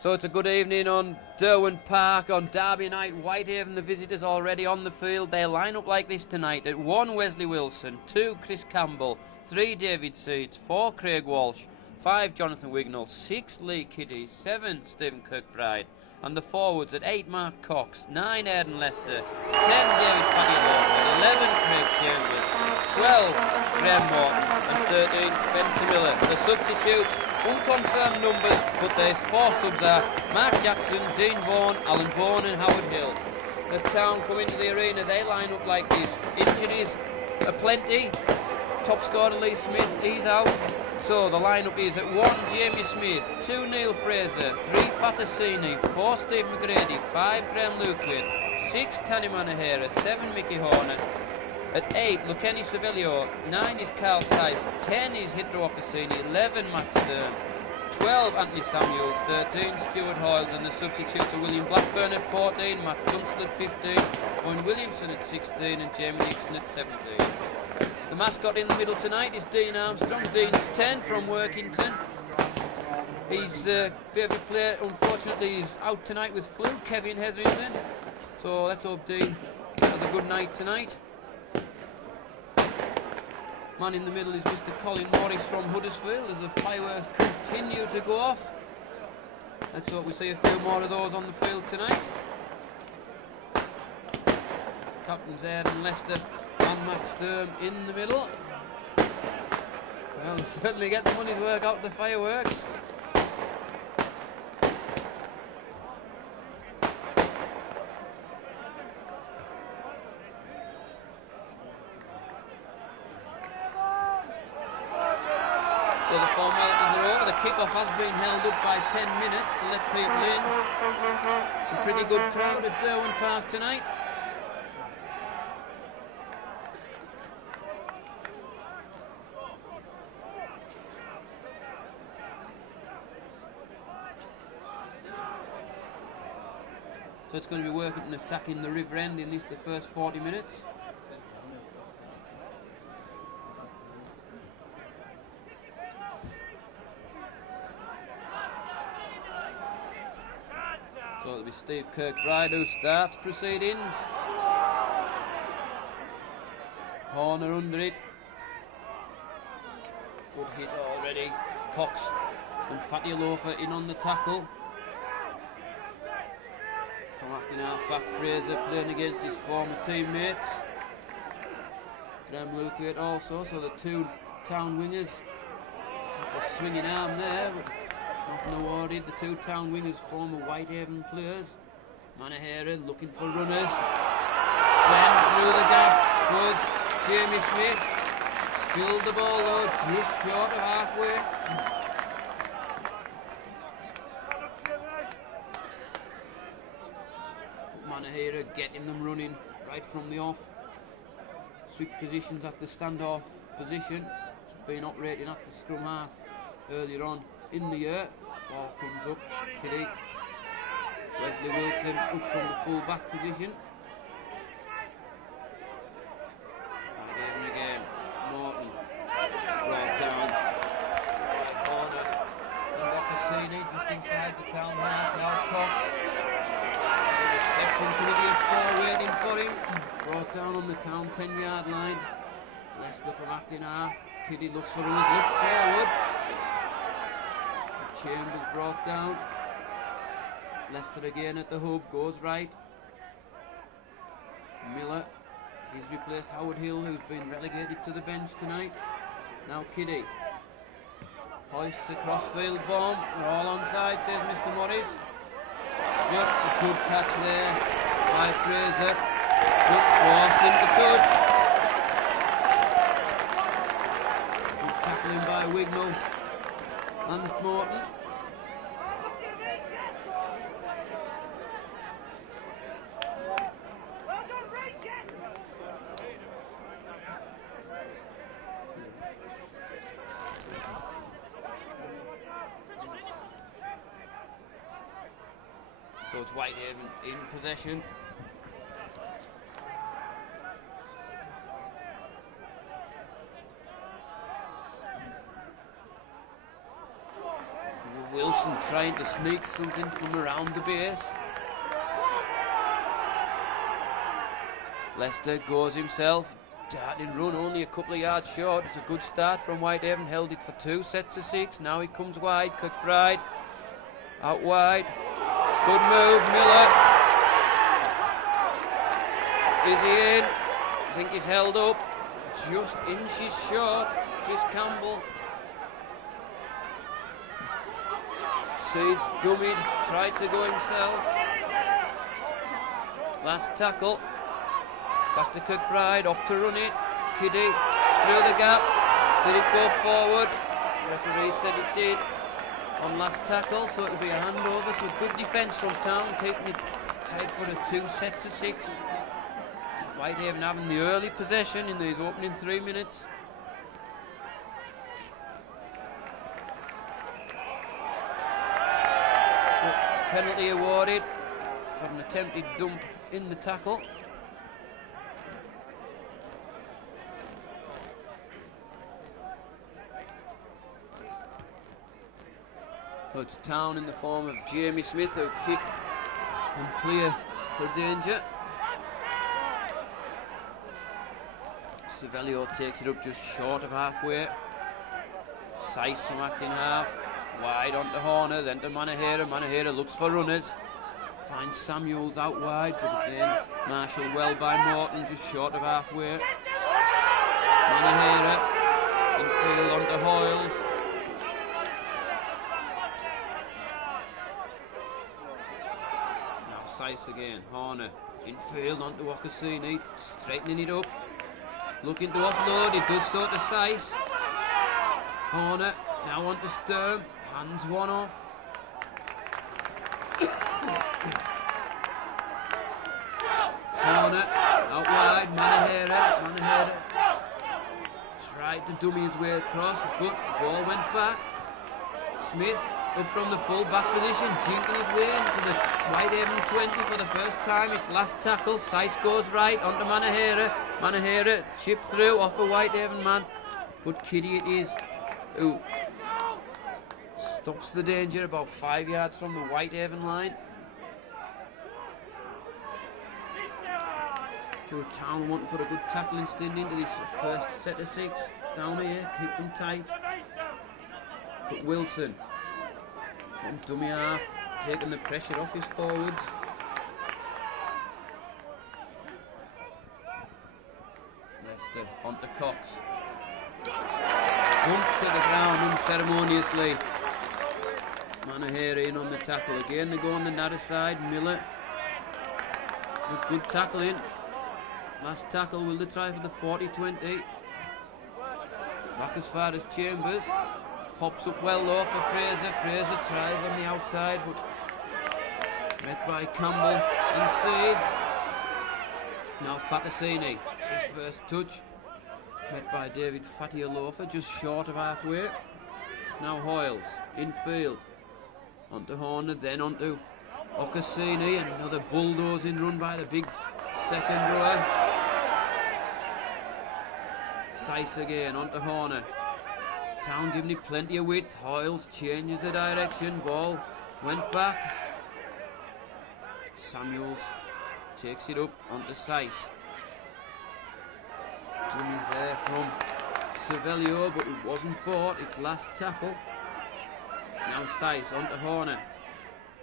So it's a good evening on Derwent Park on Derby night. Whitehaven, the visitors, already on the field. They line up like this tonight. At 1, Wesley Wilson. 2, Chris Campbell. 3, David Seeds. 4, Craig Walsh. 5, Jonathan Wignall. 6, Lee Kitty. 7, Stephen Kirkbride. And the forwards at 8, Mark Cox. 9, Aidan Lester. 10, David Faggy. 11, Craig Chambers. 12, Graham Morton. And 13, Spencer Miller. The substitutes, unconfirmed numbers, but there's 4 subs are Mark Jackson, Dean Vaughan, Alan Bourne and Howard Hill. As Town come into the arena, they line up like this. Injuries are plenty. Top scorer Lee Smith, he's out. So the lineup is at 1, Jamie Smith. 2, Neil Fraser. 3, Fatasini. 4, Steve McGrady. 5, Graham Luthwaite. 6, Tanny Manahera. 7, Mickey Horner. At 8, Lukenny Savelio. 9 is Carl Seiss. 10 is Hidro Cassini. 11, Matt Stern. 12, Anthony Samuels. 13, Stuart Hoyles. And the substitutes are William Blackburn at 14, Matt Tunstall at 15, Owen Williamson at 16 and Jamie Nixon at 17. The mascot in the middle tonight is Dean Armstrong. Dean's 10 from Workington. His favourite player, unfortunately, is out tonight with flu, Kevin Hetherington. So let's hope Dean has a good night tonight. Man in the middle is Mr. Colin Morris from Huddersfield as the fireworks continue to go off. Let's hope we see a few more of those on the field tonight. Captains Aidan Lester and Matt Sturm in the middle. Well, certainly get the money's work out of the fireworks. So the formalities are over. The kick-off has been held up by 10 minutes to let people in. It's a pretty good crowd at Derwent Park tonight. So it's going to be Workington attacking the river end in the first 40 minutes. So it'll be Steve Kirkbride who starts proceedings. Horner under it. Good hit already. Cox and Fatty Loafer in on the tackle. From acting half-back, Fraser playing against his former teammates. Graham Luthwaite also, so the 2 Town wingers. The swinging arm there, but nothing awarded. The 2 Town wingers, former Whitehaven players. Manahera looking for runners. Then through the gap was Jamie Smith. Spilled the ball though, just short of halfway. Manahera getting them running right from the off. Switch positions at the standoff position. It's been operating at the scrum half earlier on in the year. Ball comes up, Kitty. Wesley Wilson up from the full back position. Whitehaven again. Morton right down. Right corner. And Cassini just inside the Town half. Now Cox. Reception committee of 4 waiting for him. Brought down on the Town 10-yard line. Leicester from acting half. Kitty looks for runners, look forward. Chambers brought down. Leicester again at the hub, goes right. Miller, he's replaced Howard Hill, who's been relegated to the bench tonight. Now Kitty hoists a crossfield bomb. We're all onside, says Mr. Morris. But a good catch there by Fraser. But forced into touch. Good tackling by Wignall and Morton. So it's Whitehaven in possession. Wilson trying to sneak something from around the base. Leicester goes himself. Darting run only a couple of yards short. It's a good start from Whitehaven. Held it for 2 sets of 6. Now he comes wide. Kirkbride out wide. Good move, Miller. Is he in? I think he's held up. Just inches short. Chris Campbell. Seeds dummied. Tried to go himself. Last tackle. Back to Kirkbride, up to run it. Kiddy through the gap. Did it go forward? Referee said it did on last tackle, so it'll be a handover. So good defence from Town, keeping it tight for the 2 sets of 6. Whitehaven having the early possession in these opening 3 minutes. But penalty awarded for an attempted dump in the tackle. So it's Town in the form of Jamie Smith who kick and clear for danger. Savelio takes it up just short of halfway. Sice from acting half. Wide onto Horner, then to Manahera. Manahera looks for runners. Finds Samuels out wide, but again marshalled well by Morton, just short of halfway. Manahera infield onto Hoyles. Sice again, Horner infield onto Wakasini, straightening it up. Looking to offload, he does so to Sice. Horner now on to Sturm, hands one off. Horner out wide, Manahera tried to dummy his way across, but ball went back. Smith up from the full back position, jinking his way into the Whitehaven 20 for the first time. It's last tackle. Sice goes right onto Manahera. Manahera chipped through off a Whitehaven man, but Kiddy it is who stops the danger about 5 yards from the Whitehaven line. So Town want to put a good tackling stint into this first set of 6 down here, keep them tight. But Wilson on dummy half, taking the pressure off his forwards. Leicester onto Cox. Bumped to the ground unceremoniously. Manahera in on the tackle again. They go on the narrow side. Miller with good tackling. Last tackle, will they try for the 40-20? Back as far as Chambers. Pops up well low for Fraser. Fraser tries on the outside, but met by Campbell and Seeds. Now Fatasini, his first touch. Met by David Fatialofa, just short of halfway. Now Hoyles, infield. Onto Horner, then onto Okasini, and another bulldozing run by the big second rower. Sice again, onto Horner. Town giving it plenty of width. Hoyles changes the direction. Ball went back. Samuels takes it up onto Sice. Dummy's there from Savelio, but it wasn't bought. It's last tackle. Now Sice onto Horner.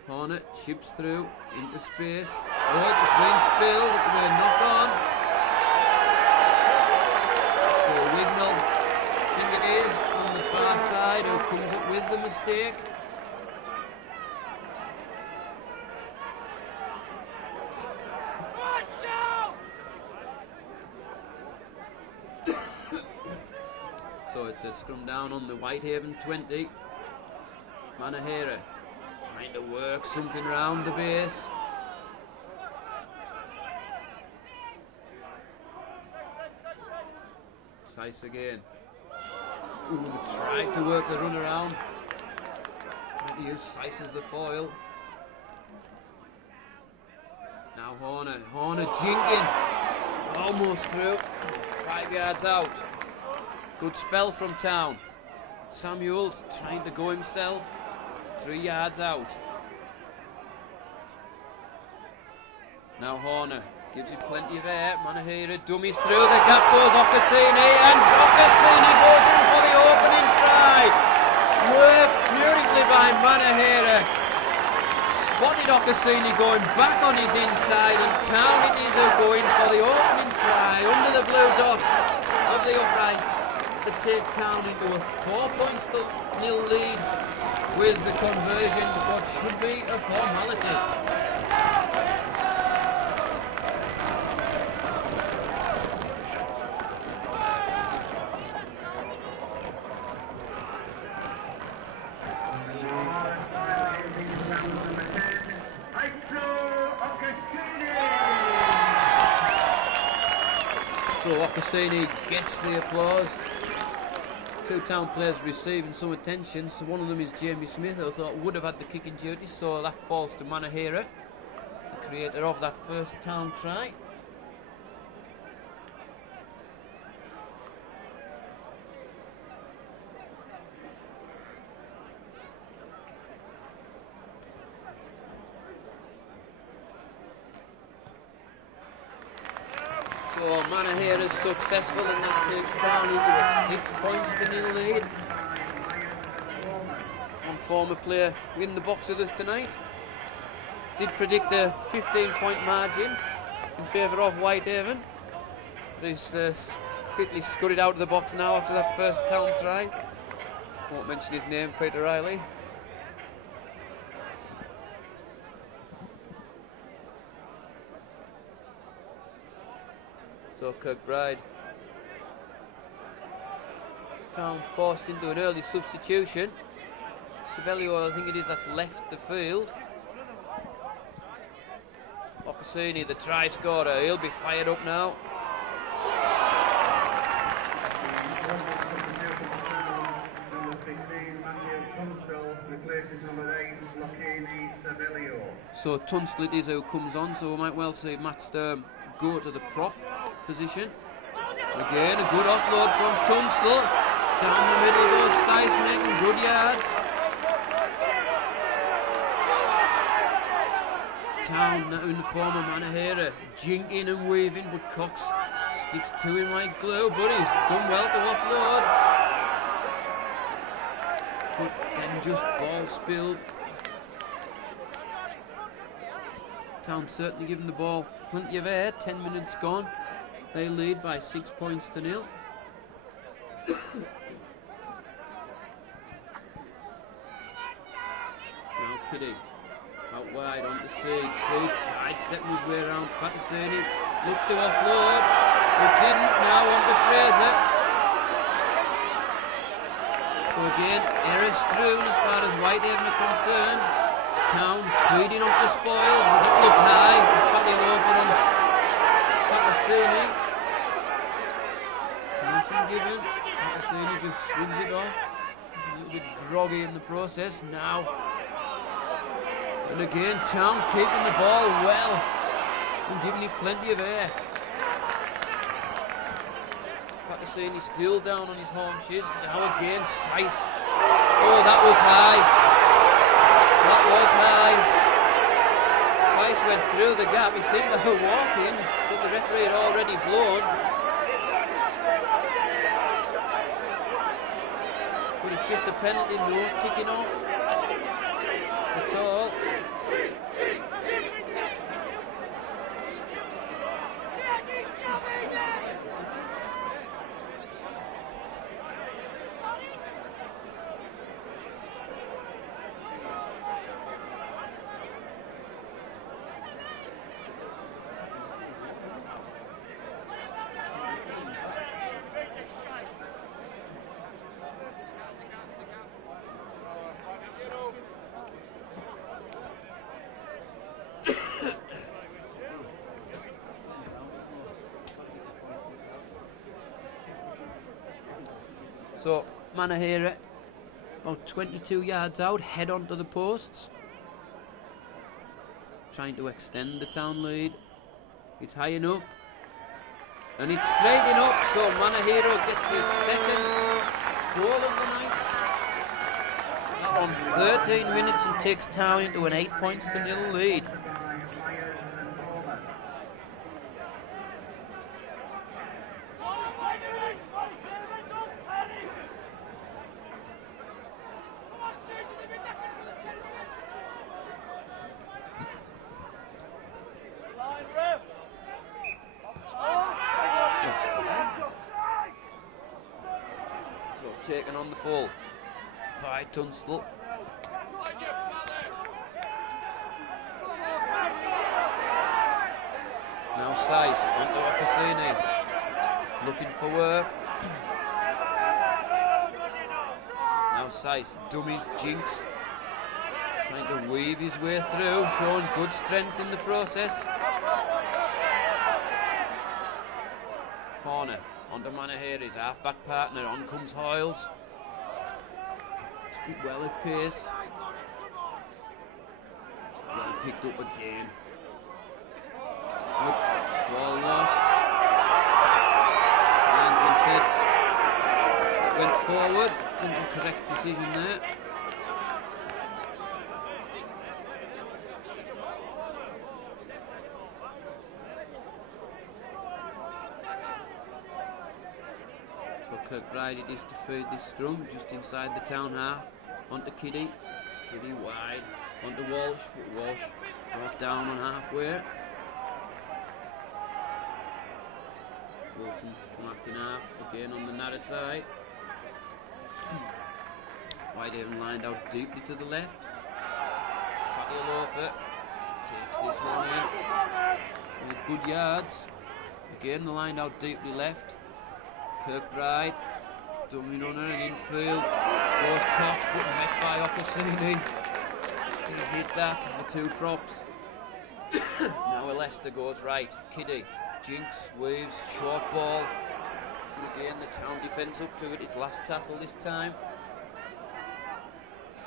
Horner chips through into space. Oh, it's been spilled. It will be a knock on. So Wignall, I think it is, on the far side, who comes up with the mistake. So it's a scrum down on the Whitehaven 20. Manahera trying to work something round the base. Sice again. Ooh, they tried to work the run around. Trying to use Sice as the foil. Now Horner. Horner jinking. Almost through. 5 yards out. Good spell from Town. Samuels trying to go himself. 3 yards out. Now Horner gives it plenty of air. Manahira dummies through. The gap goes Ocassini, and Ocassini goes in for the opening try. Worked beautifully by Manahira. Spotted Ocassini going back on his inside, and Town it is going for the opening try under the blue dot of the uprights to take Town into a 4-0 lead with the conversion, what should be a formality. So Ocassini gets the applause. 2 Town players receiving some attention. So one of them is Jamie Smith, who I thought would have had the kicking duty. So that falls to Manahira, the creator of that first Town try. So Manahira is successful, and that takes Town into a 6-0 lead. One former player in the box with us tonight did predict a 15-point margin in favour of Whitehaven. He's quickly scurried out of the box now after that first Town try. Won't mention his name, Peter Riley. So Kirkbride. Town forced into an early substitution. Savelio, I think it is, that's left the field. Ocassini, the try scorer, he'll be fired up now. So Tunstall it is who comes on, so we might well see Matt Sturm go to the prop position. Again, a good offload from Tunstall. Down the middle goes Sice, making good yards. Town now in the form of Manahira, jinking and weaving, but Cox sticks to him like glue, but he's done well to offload. But then just ball spilled. Town certainly giving the ball plenty of air. 10 minutes gone. They lead by 6-0. Now Kiddy out wide onto Seed. Seed sidestepping his way around Fatasini. Looked to offload, but didn't. Now onto Fraser. So again, error strewn as far as Whitehaven are concerned. Town feeding off the spoils. It looked high for Fatty Loafer on Fatasini. Nothing given. Fatasini just swings it off. A little bit groggy in the process now. And again, Town keeping the ball well and giving it plenty of air. Fatasini still down on his haunches. Now again, Sice. Oh, that was high. That was high. Sice went through the gap. He seemed to walk in, but the referee had already blown. But it's just a penalty, no ticking off at all. So Manahira about 22 yards out, head onto the posts, trying to extend the Town lead. It's high enough and it's straight enough, so Manahira gets his second goal of the night. That on 13 minutes and takes Town into an 8-0 lead. Taken on the full by Tunstall. Now Sice onto Akasini, looking for work. Now Sice, dummies, Jinx, trying to weave his way through, showing good strength in the process. Corner. Onto Manaheri's half-back partner, on comes Hoyles. Took it well at pace. Well picked up again. Look, ball lost. Landon said it went forward, and the correct decision there. Kirkbride it is to feed this scrum just inside the Town half. Onto Kiddy. Kiddy wide. Onto Walsh. But Walsh brought down on halfway. Wilson from up in half. Again on the narrow side. Whitehaven lined out deeply to the left. Fatty Loafer takes this one in. With good yards. Again, the lined out deeply left. Kirkbride, dummy runner and infield, goes caught but met by Okasuni. He hit that, the two props. Now Leicester goes right, Kiddy, Jinx, weaves, short ball. And again the Town defence up to it, its last tackle this time.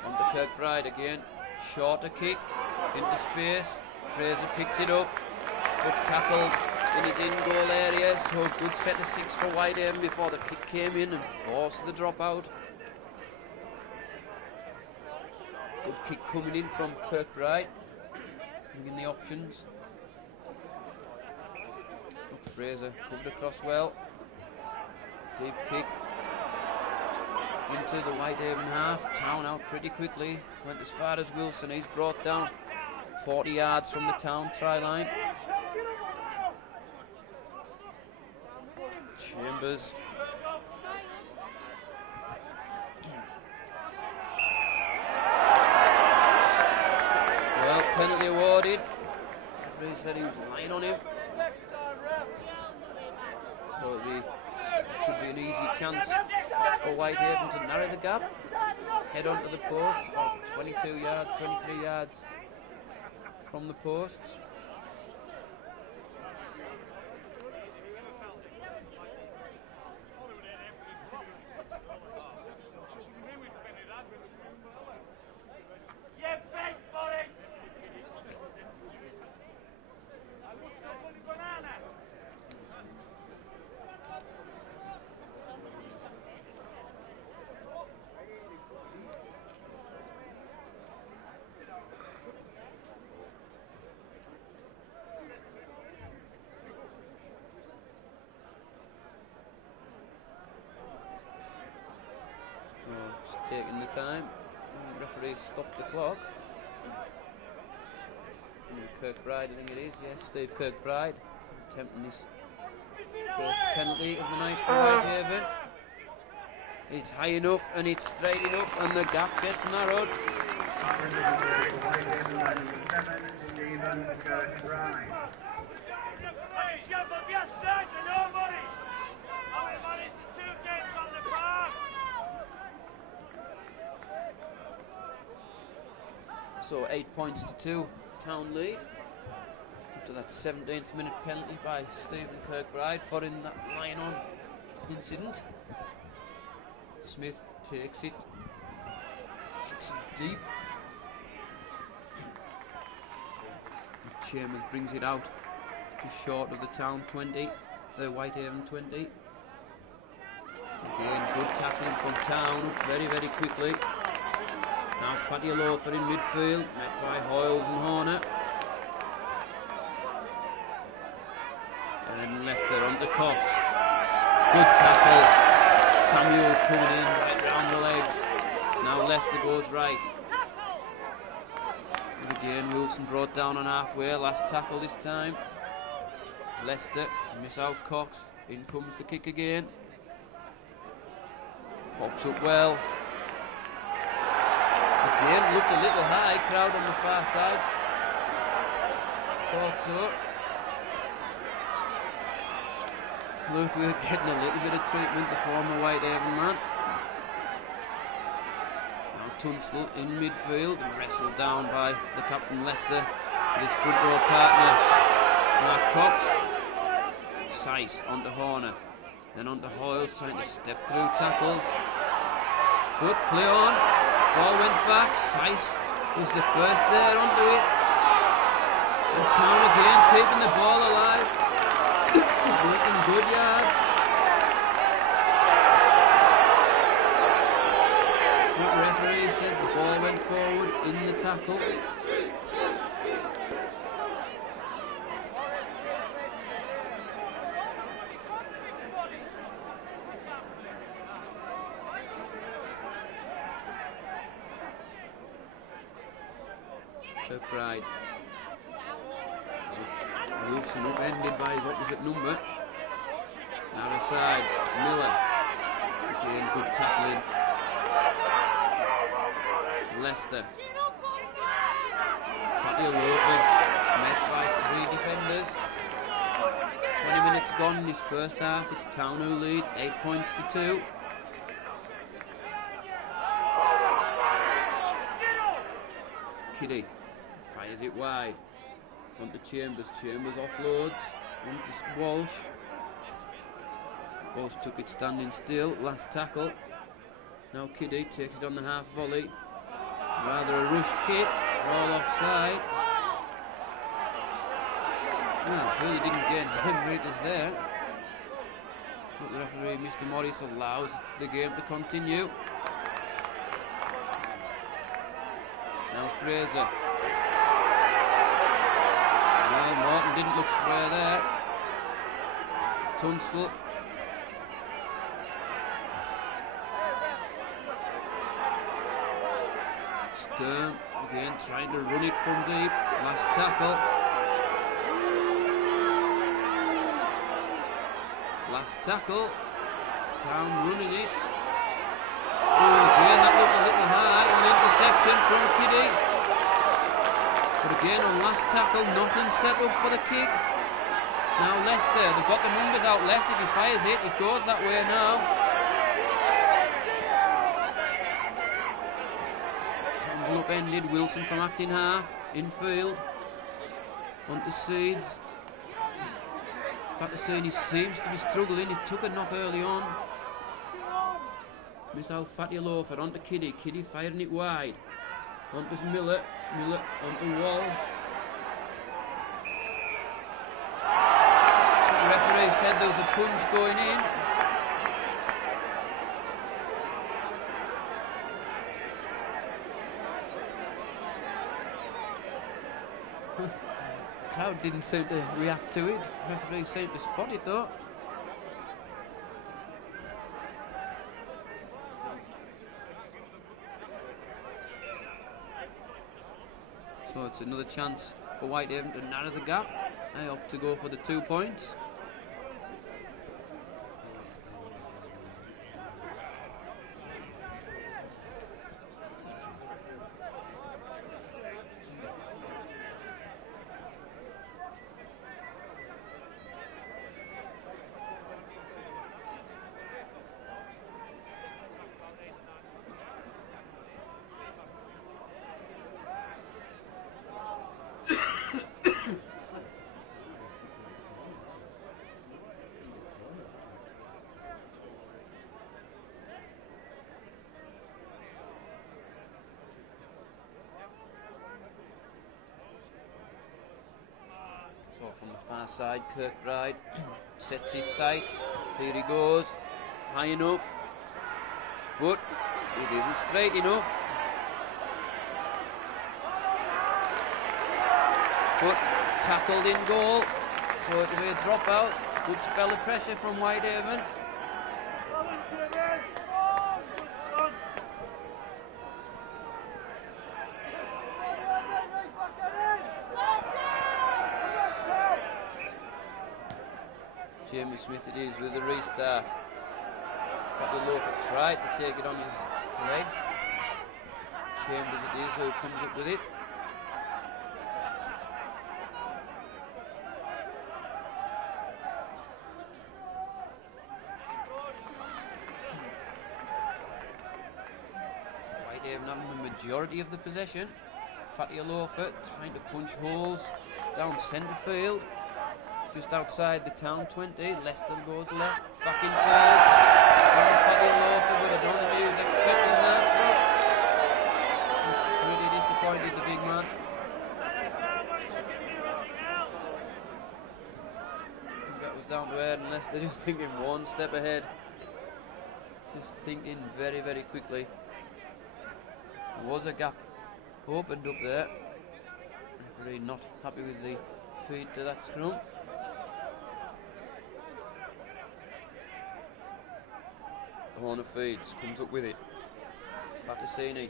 On to Kirkbride again, shorter kick, into space, Fraser picks it up, good tackle. In his in-goal area, so good set of 6 for Whitehaven before the kick came in and forced the dropout. Good kick coming in from Kirkbride, bringing the options. Up Fraser, covered across well. Deep kick into the Whitehaven half. Town out pretty quickly, went as far as Wilson. He's brought down 40 yards from the Town try line. Chambers. Well, penalty awarded. Referee said he was lying on him. So it should be an easy chance for Whitehaven to narrow the gap. Head onto the post, about 22 yards, 23 yards from the posts. Taking the time. The referee stopped the clock. Kirkbride, I think it is. Yes, Steve Kirkbride attempting his first penalty of the night for Whitehaven. It's high enough and it's straight enough, and the gap gets narrowed. So 8-2, Town lead. After that 17th minute penalty by Stephen Kirkbride for in that line-on incident. Smith takes it, kicks it deep. Chambers brings it out, just short of the Town 20, the Whitehaven 20. Again, good tackling from Town, very, very quickly. Now Fatty Loafer in midfield, met by Hoyles and Horner. And Leicester onto Cox. Good tackle. Samuel's coming in right round the legs. Now Leicester goes right. And again, Wilson brought down on halfway. Last tackle this time. Leicester miss out Cox. In comes the kick again. Pops up well. Again, looked a little high. Crowd on the far side. Thought so. Luther getting a little bit of treatment, the former Whitehaven man. Now Tunstall in midfield and wrestled down by the captain Leicester with his front row partner Mark Cox. Sice onto Horner, then onto Hoyles trying to step through tackles. Good play on, ball went back, Sice was the first there onto it. And Town again keeping the ball alive. Making good yards. The referee said the ball went forward in the tackle. Kirkbride. Wilson upended by his opposite number. Narrow side, Miller. Again, good tackling. Leicester. Fatty Loafer, met by 3 defenders. 20 minutes gone in this first half. It's Town who lead, 8 points to 2. Kiddy fires it wide. Onto Chambers, Chambers offloads, onto Walsh. Walsh took it standing still, last tackle. Now Kiddy takes it on the half volley. Rather a rush kick, all offside. Well, really didn't get 10 metres there. But the referee, Mr. Morris, allows the game to continue. Now Fraser. Well, Morton didn't look square there. Tunstall. Sturm again trying to run it from deep. Last tackle. Last tackle. Town running it. Oh, again that looked a little high. An interception from Kiddy. But again, on last tackle, nothing set up for the kick. Now Leicester, they've got the numbers out left. If he fires it, it goes that way now. Campbell upended, Wilson from acting half, infield. Onto Seeds. Fattasini seems to be struggling. He took a knock early on. Miss out Fatty Loafer, onto Kiddy. Kiddy firing it wide. Onto Miller. Miller onto Walsh. The referee said there was a punch going in. The crowd didn't seem to react to it. The referee seemed to spot it though. So it's another chance for Whitehaven to narrow the gap. They opt to go for the 2 points. From the far side, Kirkbride sets his sights. Here he goes, high enough, but it isn't straight enough. but tackled in goal, so it'll be a dropout. Good spell of pressure from Whitehaven. Jamie Smith it is with the restart. But the Loafer tried to take it on his legs. Chambers it is who comes up with it. Whitehaven having the majority of the possession. Fatty Loafer trying to punch holes down centre field. Just outside the town 20, Leicester goes left, back in forward. Fatty Loafer, but I don't think he was expecting that. Looks pretty disappointed, the big man. I think that was down to Ed and Leicester just thinking one step ahead. Just thinking very, very quickly. There was a gap opened up there. Referee not happy with the feed to that scrum. Horner feeds, comes up with it. Fatasini.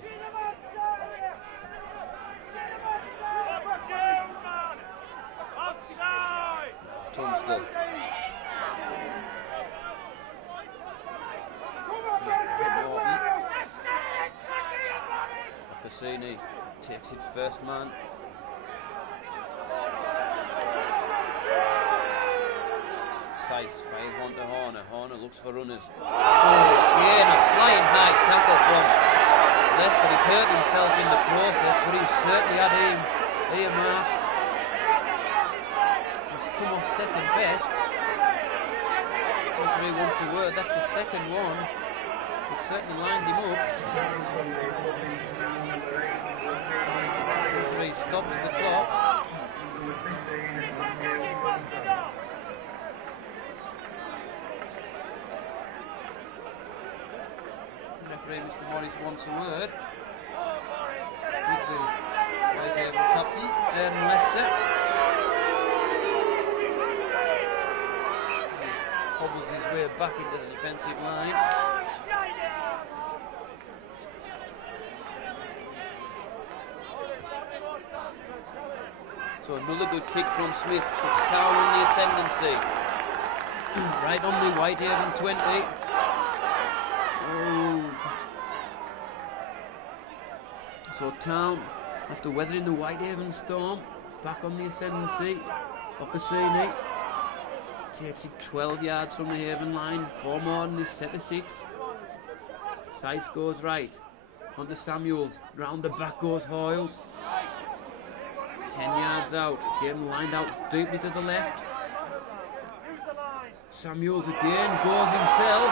Tunstall. Fatasini takes it first man. Sice fires one to Horner. Horner looks for runners. Oh, again a flying high tackle from Leicester. He's hurt himself in the process, but he certainly had him earmarked. He's come off second best. Referee wants a word. That's the second one. It certainly lined him up. Referee stops the clock. Referee Mr. Morris wants a word with the Whitehaven captain, Aaron Leicester. He hobbles his way back into the defensive line. So another good kick from Smith, puts Town on the ascendancy. Right on the Whitehaven 20. So Town, after weathering the Whitehaven storm, back on the ascendancy. Okasini takes it 12 yards from the Haven line, 4 more in this set of 6. Sice goes right, onto Samuels, round the back goes Hoyles. 10 yards out, game lined out deeply to the left. Samuels again goes himself.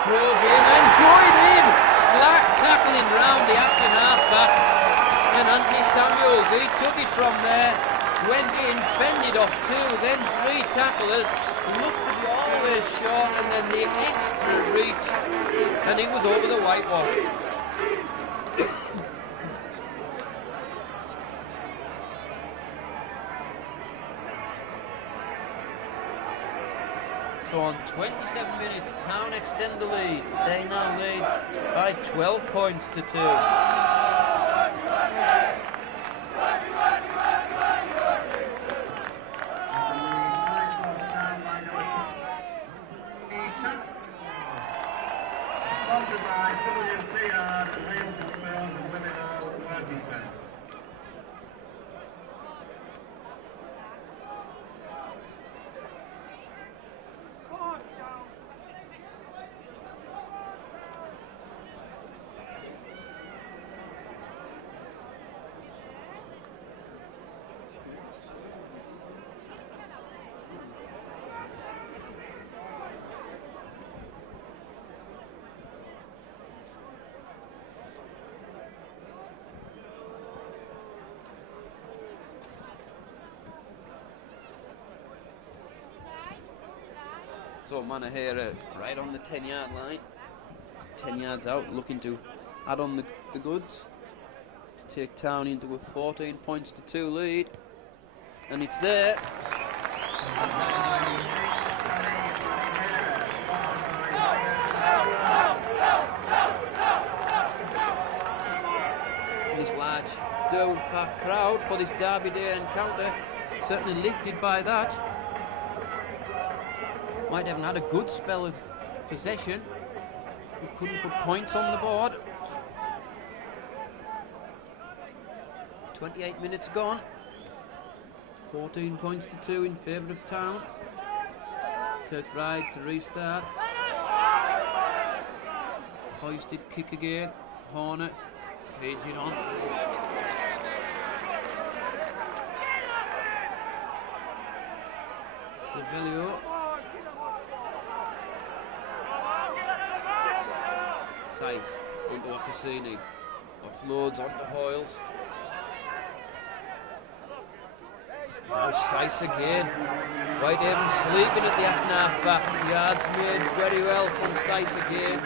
Probing and going in, slack tackling round the acting half-back, and Anthony Samuels, he took it from there, went in, fended off 2, then 3 tacklers, looked to be always short, and then the extra reach, and he was over the whitewash. So on 27 minutes, Town extend the lead. They now lead by 12 points to 2. Sponsored by WCR, the Males and Girls and Women of Workington. So Manahera right on the 10-yard line, 10 yards out, looking to add on the goods to take Town into a 14 points to 2 lead. And it's there. This large Derwent Park crowd for this Derby Day encounter certainly lifted by that. Whitehaven had a good spell of possession. We couldn't put points on the board. 28 minutes gone. 14 points to 2 in favour of Town. Kirkbride to restart. Hoisted kick again. Horner feeds it on. Cervello. Saiz onto Wakasini. Offloads onto Hoyles. Now Saiz again. Whitehaven sleeping at the half back. Yards made very well from Saiz again.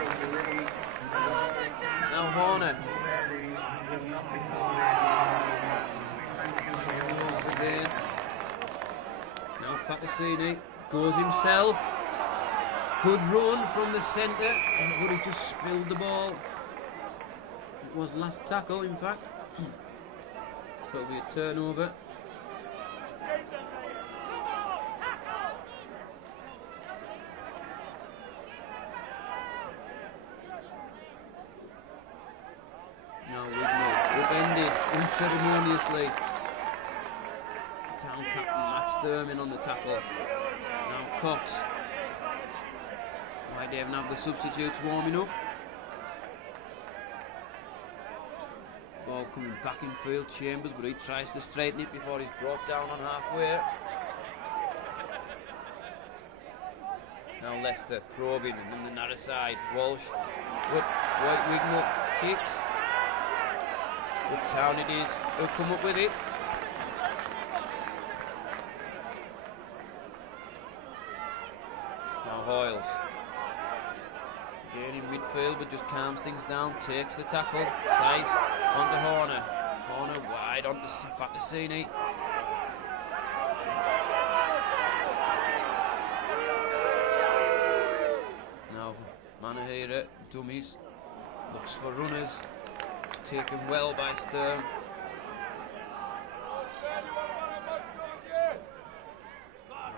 Now Horner. Singles again. Now Fakasini goes himself. Good run from the centre, but he's just spilled the ball. It was last tackle, in fact. So it'll be a turnover. Now Wignall upended unceremoniously. Town captain Matt Sturman on the tackle. Now Cox. Whitehaven have the substitutes warming up. Ball coming back in field, Chambers, but he tries to straighten it before he's brought down on halfway. Now Leicester probing and then the narrow side. Walsh, but White Wignall kicks. Good Town it is. He'll come up with it. Now Hoyles. Again in midfield, but just calms things down, takes the tackle. Saiz onto Horner. Horner wide onto Fakasini. Now Manahira, dummies, looks for runners. Taken well by Sturm.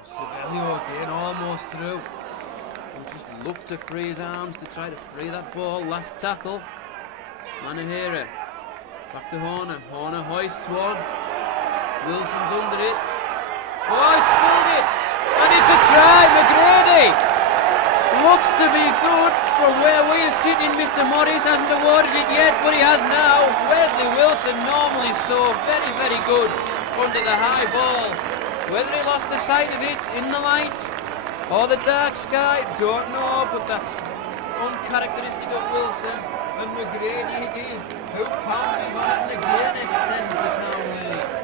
Cervello again, almost through. Just looked to free his arms to try to free that ball. Last tackle. Manahira. Back to Horner. Horner hoists one. Wilson's under it. Oh, he spilled it! And it's a try, McGrady! Looks to be good from where we are sitting. Mr. Morris hasn't awarded it yet, but he has now. Wesley Wilson, normally so very, very good under the high ball. Whether he lost the sight of it in the lights or the dark sky, don't know, but that's uncharacteristic of Wilson. And McGrady it is, who pounces on it and again extends the Town lead.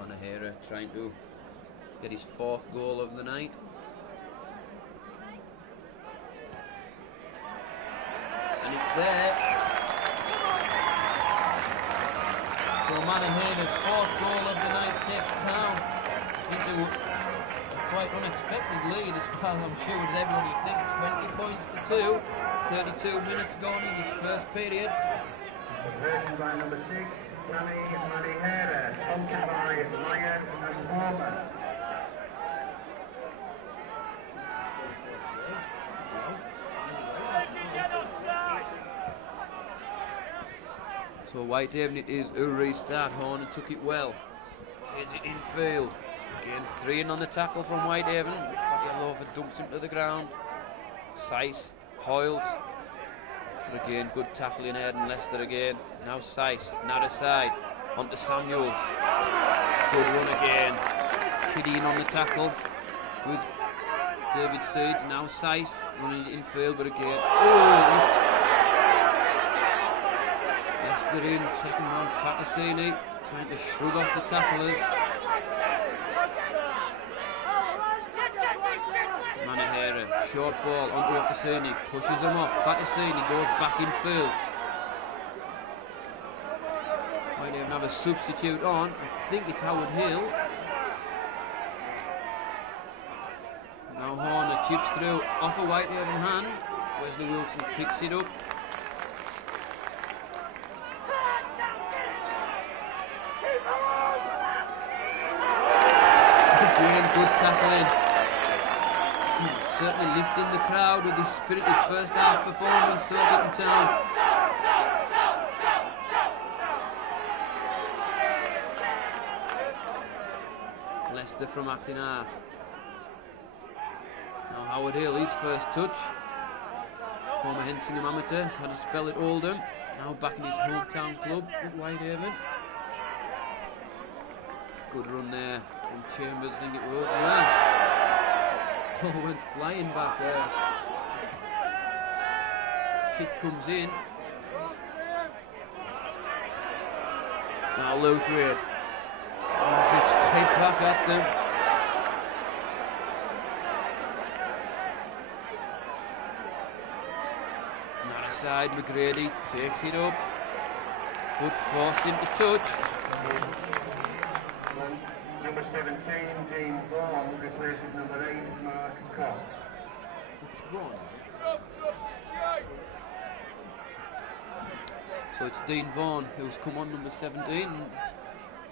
Manahira trying to get his 4th goal of the night. And it's there. So Manahira's 4th goal of the night takes Town into a quite unexpected lead, as far as I'm sure would everybody think. 20 points to 2, 32 minutes gone in this first period. Conversion by number 6. Sammy Manahira, sponsored by Myers and Homer. So Whitehaven it is a restart. Horner took it well. Feeds it in field. Again, 3 in on the tackle from Whitehaven. Fatty Loafer dumps him to the ground. Sice, Hoyles. But again, good tackle in Ed and Leicester again. Now Sice, narrow side, onto Samuels. Good run again. Kiddy in on the tackle with David Seeds. Now Sice running infield, but again. Oh, Leicester in, second round. Fatasini trying to shrug off the tacklers. Manahera, short ball onto Fatasini, pushes him off. Fatasini goes back in field. Might even have a substitute on. I think it's Howard Hill. Now Horner chips through off a Whitehaven hand. Wesley Wilson picks it up. Again, good tackling. Certainly lifting the crowd with his spirited first half performance. Workington Town. Leicester from acting half. Now Howard Hill, his first touch. Former Hensingham amateur, had a spell at Oldham. Now back in his hometown club at Whitehaven. Good run there from Chambers, I think it was. Yeah. Oh, went flying back there. Kick comes in. Now Luthried runs it straight back at them. Narrow side, McGrady takes it up. But forced him to touch. Number 17, Dean Vaughan, replaces number 8, Mark Cox. Which one? So it's Dean Vaughan who's come on, number 17,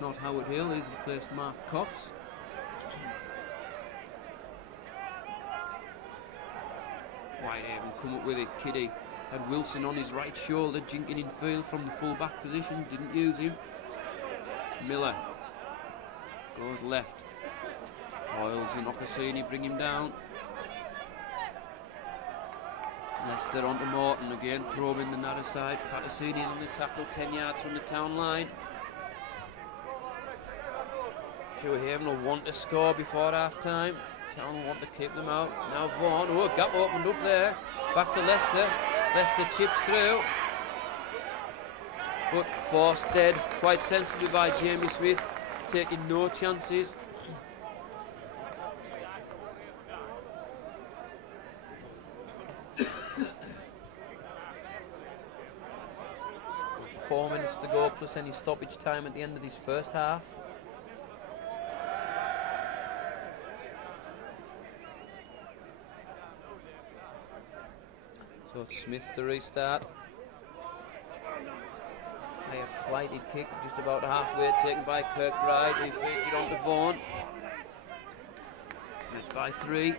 not Howard Hill. He's replaced Mark Cox. Whitehaven come up with it. Kiddy had Wilson on his right shoulder, jinking in field from the full back position, didn't use him. Miller goes left. Hoyles and Ocassini bring him down. Leicester onto Morton again, probing the narrow side. Fatasini on the tackle, 10 yards from the town line. Haven will want to score before half time. Town will want to keep them out. Now Vaughan, oh, a gap opened up there. Back to Leicester. Leicester chips through. But forced dead quite sensibly by Jamie Smith, taking no chances. With 4 minutes to go plus any stoppage time at the end of this first half. So it's Smith to restart. A flighted kick just about halfway, taken by Kirkbride, who feeds it on to Vaughan. Met by 3.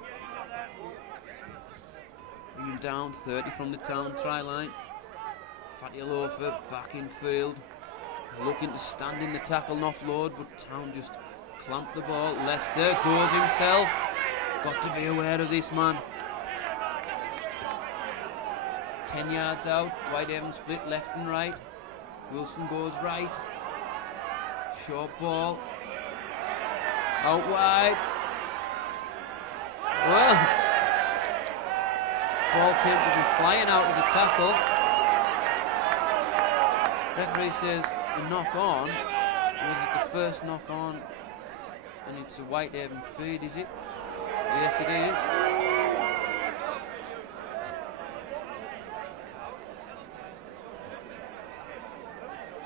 Bring him down, 30 from the town try line. Fatty Loafer back in field. Looking to stand in the tackle and offload, but Town just clamped the ball. Leicester goes himself. Got to be aware of this man. 10 yards out, Whitehaven split left and right. Wilson goes right. Short ball. Out wide. Well, ball came to be flying out of the tackle. Referee says a knock on. Was it the first knock on? And it's a Whitehaven feed, is it? Yes, it is.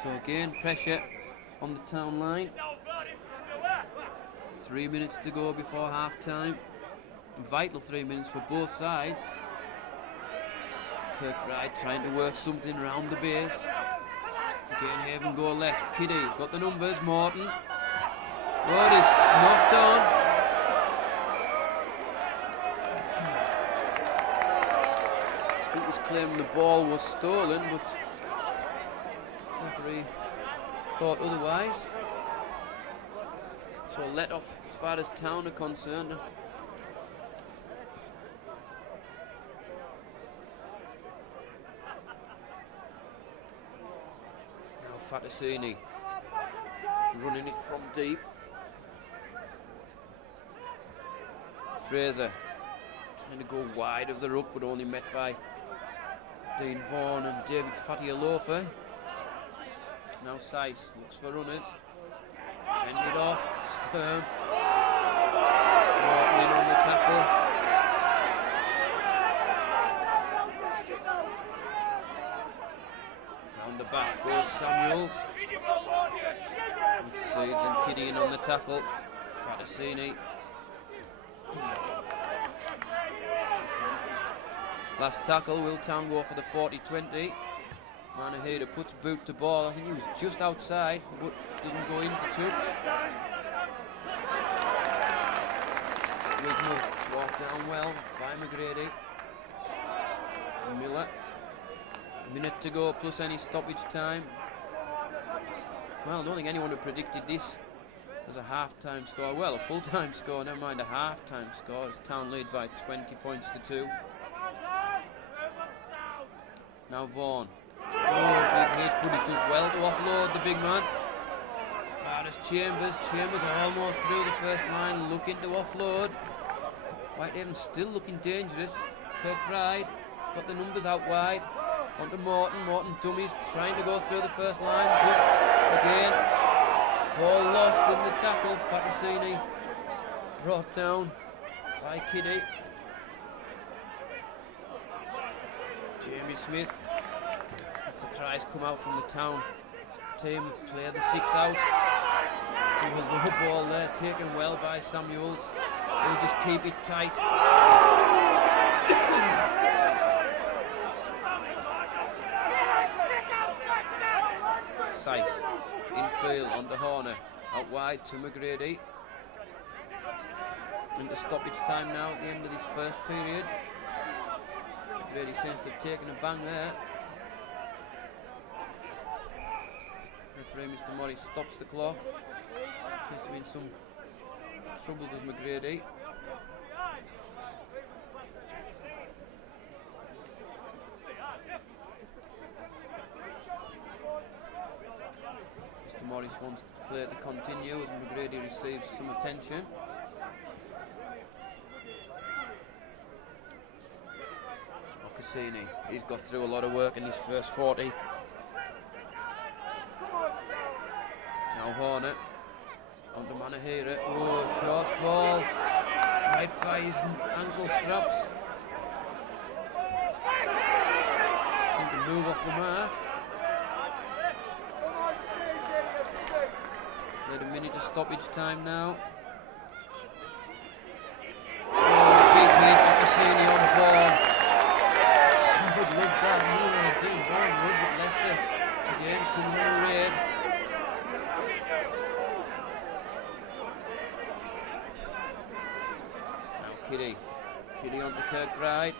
So again, pressure on the town line. 3 minutes to go before half time. Vital 3 minutes for both sides. Kirkbride trying to work something round the base. Again, Haven go left. Kiddy got the numbers. Morton. Oh, it is knocked on. I think he's claiming the ball was stolen, but referee thought otherwise. So let off as far as Town are concerned. Now Fatasini running it from deep. Fraser trying to go wide of the ruck, but only met by Dean Vaughan and David Fatialofa. Now Sice looks for runners. Fended off. Sturm. Morton in on the tackle. Round the back goes Samuels. And Seeds and Kiddy in on the tackle. Fatasini. Last tackle, will Town go for the 40-20. Manaheda puts boot to ball. I think he was just outside, but doesn't go into touch. Wignall walked down well by McGrady. Miller. A minute to go plus any stoppage time. Well, I don't think anyone had predicted this as a half-time score. Well, a full-time score, never mind a half-time score. As Town lead by 20 points to 2. Now Vaughan. Oh, big hit, but he does well to offload the big man. As far as Chambers. Chambers almost through the first line, looking to offload. Whitehaven still looking dangerous. Kirkbride got the numbers out wide. Onto Morton. Morton dummies trying to go through the first line, but again, ball lost in the tackle. Fatasini brought down by Kiddy. Jamie Smith. Surprise come out from the Town team. Have played the 6 out. Low ball there, taken well by Samuels. They'll just keep it tight. Sice infield onto Horner, out wide to McGrady. Into stoppage time now at the end of this first period. McGrady seems to have taken a bang there. Referee Mr. Morris stops the clock. Seems to be in some trouble, does McGrady. Mr. Morris wants to play to continue as McGrady receives some attention. Cassini, he's got through a lot of work in his first 40. Now Horner onto Manahira. Oh, short ball right by his ankle straps. Seemed to move off the mark. Played a minute of stoppage time now. Oh, big hit. Cassini on Vaughan. I would love that more than a Dean Vaughan would, but Leicester again comes on a raid. Now Kiddy onto Kirkbride,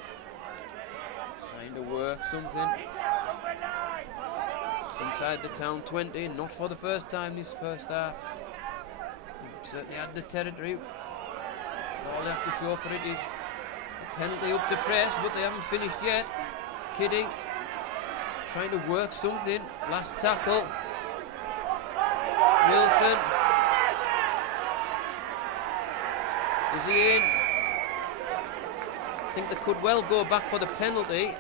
trying to work something inside the Town 20, not for the first time this first half. They've certainly had the territory. All they have to show for it is the penalty up to press, but they haven't finished yet. Kiddy trying to work something. Last tackle. Wilson. Is he in? I think they could well go back for the penalty.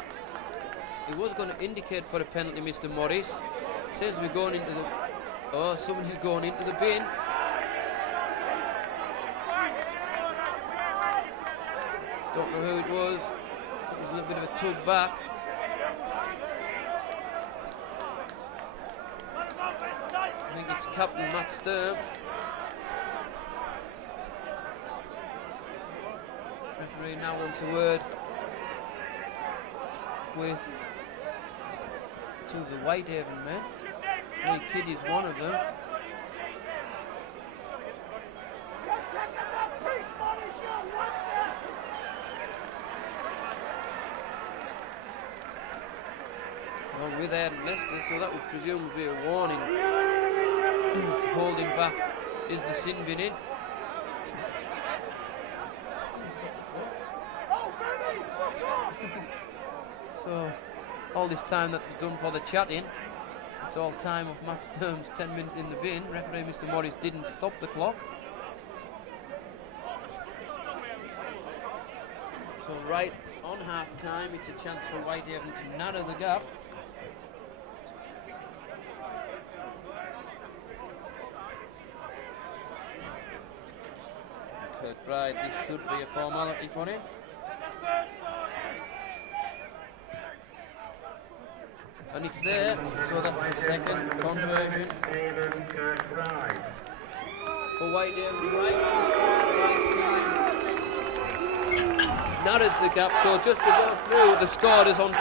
He was going to indicate for a penalty, Mr. Morris. Says we're going into the... Oh, somebody's going into the bin. Don't know who it was. I think there's a little bit of a tug back. I think it's Captain Matt Sturm. Referee now wants a word with two of the Whitehaven men. Lee Kidd is one of them. Along with Aaron Leicester, so that would presumably be a warning. Holding back Is the sin bin in? So, all this time that they've done for the chatting, it's all time of Matt Sturm's 10 minutes in the bin. Referee Mr. Morris didn't stop the clock. So right on half time, it's a chance for Whitehaven to narrow the gap. Kirkbride, this should be a formality for him. And it's there, so that's the second conversion for Whitehaven. Narrows the gap, so just to go through the scorers on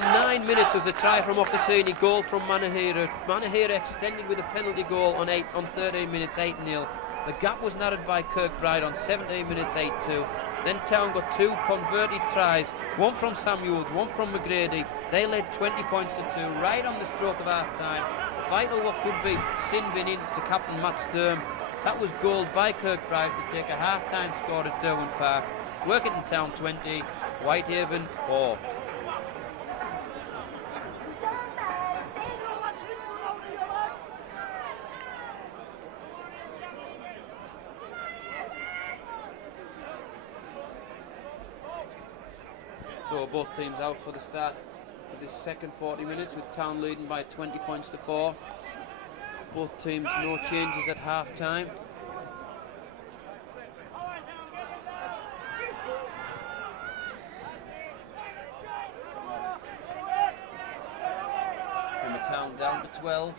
9 minutes was a try from Oksini, goal from Manahira. Manahira extended with a penalty goal on 13 minutes, 8-0. The gap was narrowed by Kirkbride on 17 minutes, 8-2. Then Town got 2 converted tries, one from Samuels, one from McGrady. They led 20 points to 2 right on the stroke of half time. Vital what could be sin bin in to captain Matt Sturm. That was goal by Kirkbride to take a half-time score at Derwent Park. Workington Town 20, Whitehaven 4. So both teams out for the start of this second 40 minutes, with Town leading by 20 points to 4. Both teams no changes at half time. Town down to 12.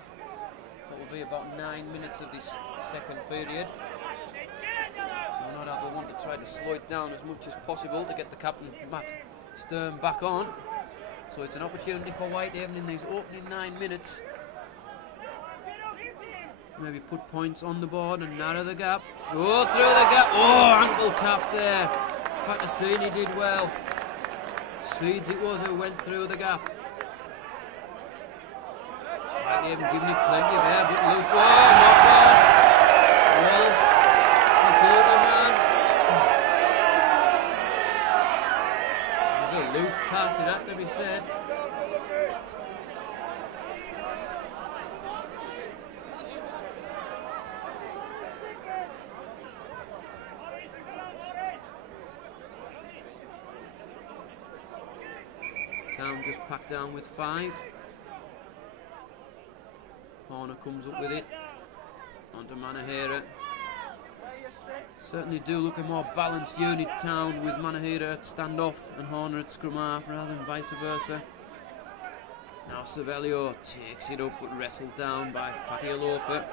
That will be about 9 minutes of this second period. So no doubt they'll want to try to slow it down as much as possible to get the captain Matt Sturm back on. So it's an opportunity for Whitehaven in these opening 9 minutes. Maybe put points on the board and narrow the gap. Oh, through the gap. Oh, ankle tap there. Fatasini did well. Seeds it was who went through the gap. Whitehaven giving it plenty of air, but loose ball, knocked on. Walsh, the man. There's a loose pass, it had to be said. Town just packed down with 5. Horner comes up with it onto Manahira. Certainly do look a more balanced unit, Town, with Manahira at standoff and Horner at scrum half rather than vice versa. Now Cervello takes it up but wrestled down by Fatty Alofa.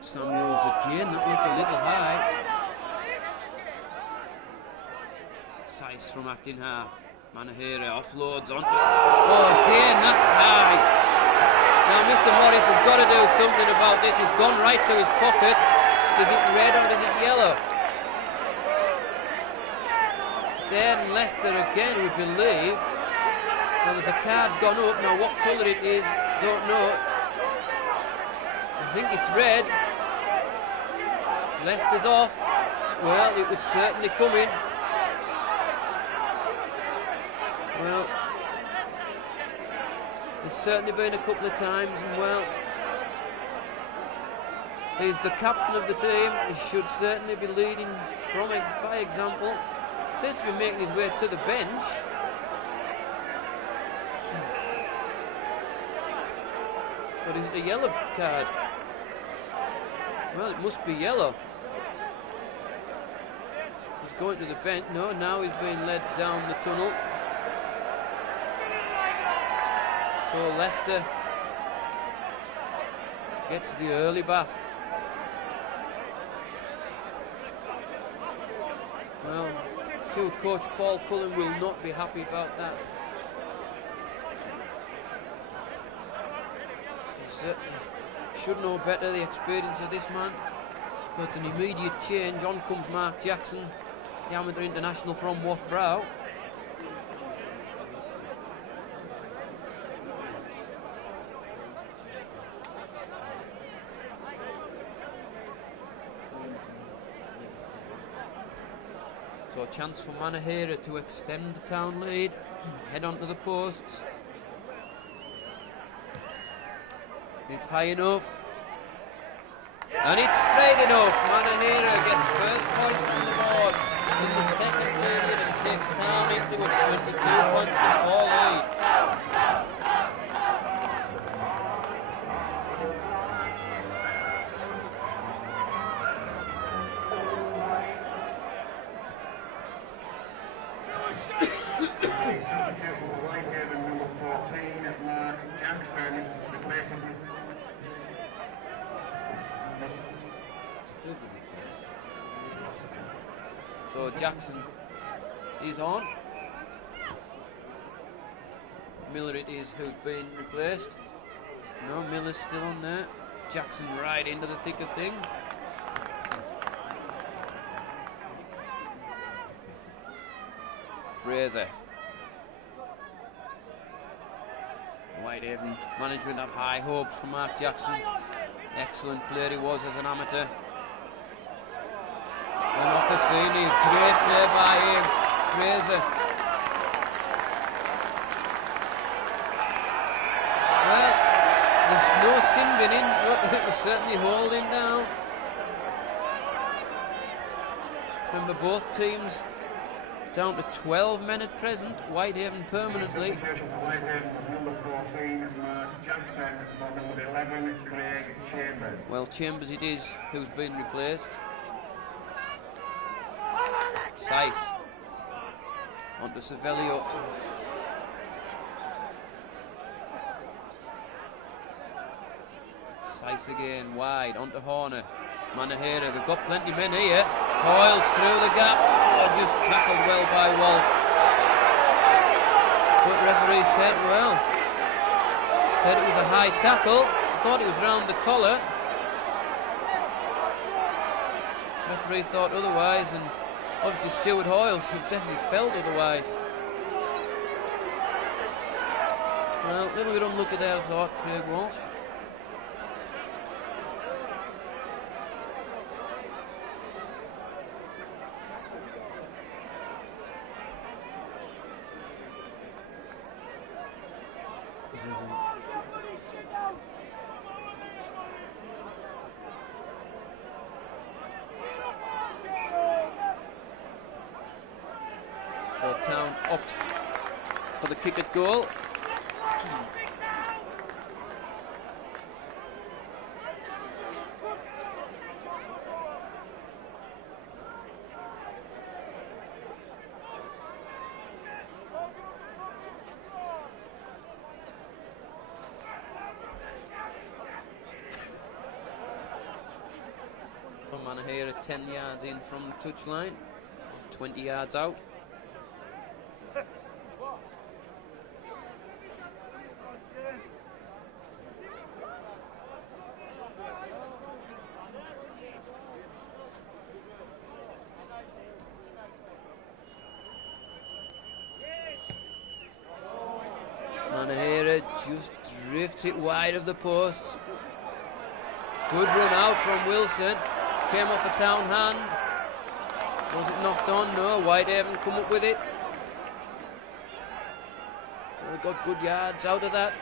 Samuels again, that looked a little high. Sice from acting half. Manahira offloads onto... Oh, again, that's high. Now, Mr. Morris has got to do something about this. He's gone right to his pocket. Is it red or is it yellow? It's Aidan Lester again, we believe. Now, there's a card gone up. Now, what colour it is, don't know. I think it's red. Lester's off. Well, it was certainly coming. Well, there's certainly been a couple of times, and well, he's the captain of the team. He should certainly be leading by example. Seems to be making his way to the bench. But is it a yellow card? Well, it must be yellow. He's going to the bench. No, now he's being led down the tunnel. So Leicester gets the early bath. Well, Coach Paul Cullen will not be happy about that. He certainly should know better, the experience of this man. So it's an immediate change. On comes Mark Jackson, the amateur international from Worthbrow. So a chance for Manahera to extend the town lead, head onto the posts. It's high enough. And it's straight enough. Manahera gets first point from the board in the second period and takes town into a 22 points to 4 lead. Substitution for Whitehaven, number 14, Mark Jackson, replaces So Jackson is on. Miller it is who's been replaced. No, Miller's still on there. Jackson right into the thick of things. Fraser. Whitehaven management have high hopes for Mark Jackson. Excellent player he was as an amateur. And Ocassini, great play by him. Fraser. Well, there's no sin bin in, but it was certainly holding down. Remember, both teams down to 12 men at present. Whitehaven permanently. Substitution for Whitehaven was number 14, Mark Jackson, for number 11, Craig Chambers. Well, Chambers it is who's been replaced. Sice onto Savelio. Sice again, wide onto Horner. Manahera, they've got plenty of men here. Hoyles through the gap. Oh, just tackled well by Walsh. But referee said, well, said it was a high tackle. Thought it was round the collar. Referee thought otherwise, and obviously Stuart Hoyles, who definitely felt otherwise. Well, a little bit unlucky there, I thought, Craig Walsh. So Town opt for the kick at goal. From Manahera 10 yards in from the touchline, 20 yards out. Manahera just drifts it wide of the posts. Good run out from Wilson. Came off a Town hand. Was it knocked on? No, Whitehaven come up with it. Well, got good yards out of that.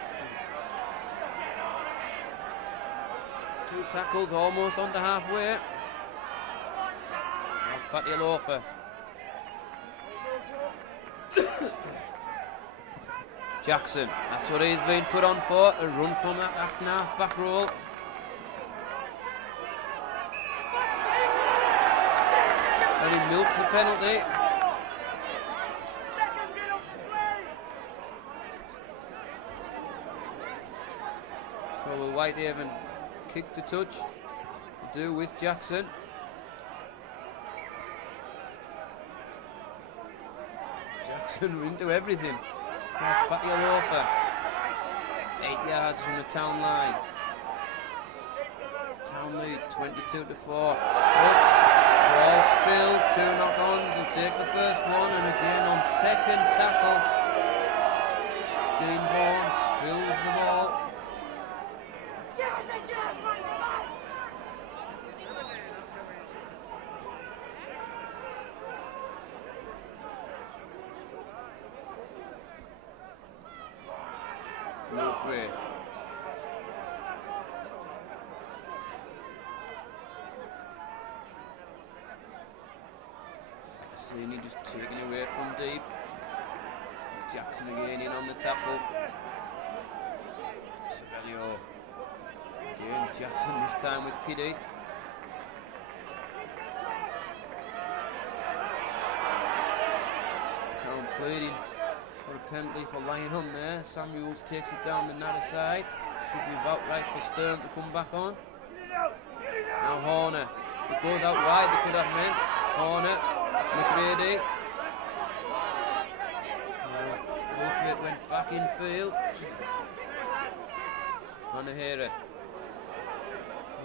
2 tackles almost on to halfway. Now Fatty Loafer. Jackson, that's what he's been put on for. A run from that half back roll. And he milks the penalty. So will Whitehaven kick the touch to do with Jackson. Jackson into everything. Oh, Fatty Loafer. 8 yards from the Town line. Town lead 22 to 4. Ball spilled, 2 knock-ons, he'll take the first one, and again on second tackle, Dean Vaughan spills the ball. Braithwaite. Fatasini just taken away from deep. Jackson again in on the tackle. Savelio. Again, Jackson this time with Kiddy. Town pleading for a penalty for lying on there. Samuels takes it down the narrow side. Should be about right for Stern to come back on. Now Horner. It goes out wide, they could have meant. Horner, McGrady. Wolfgate went back in field. Manahera.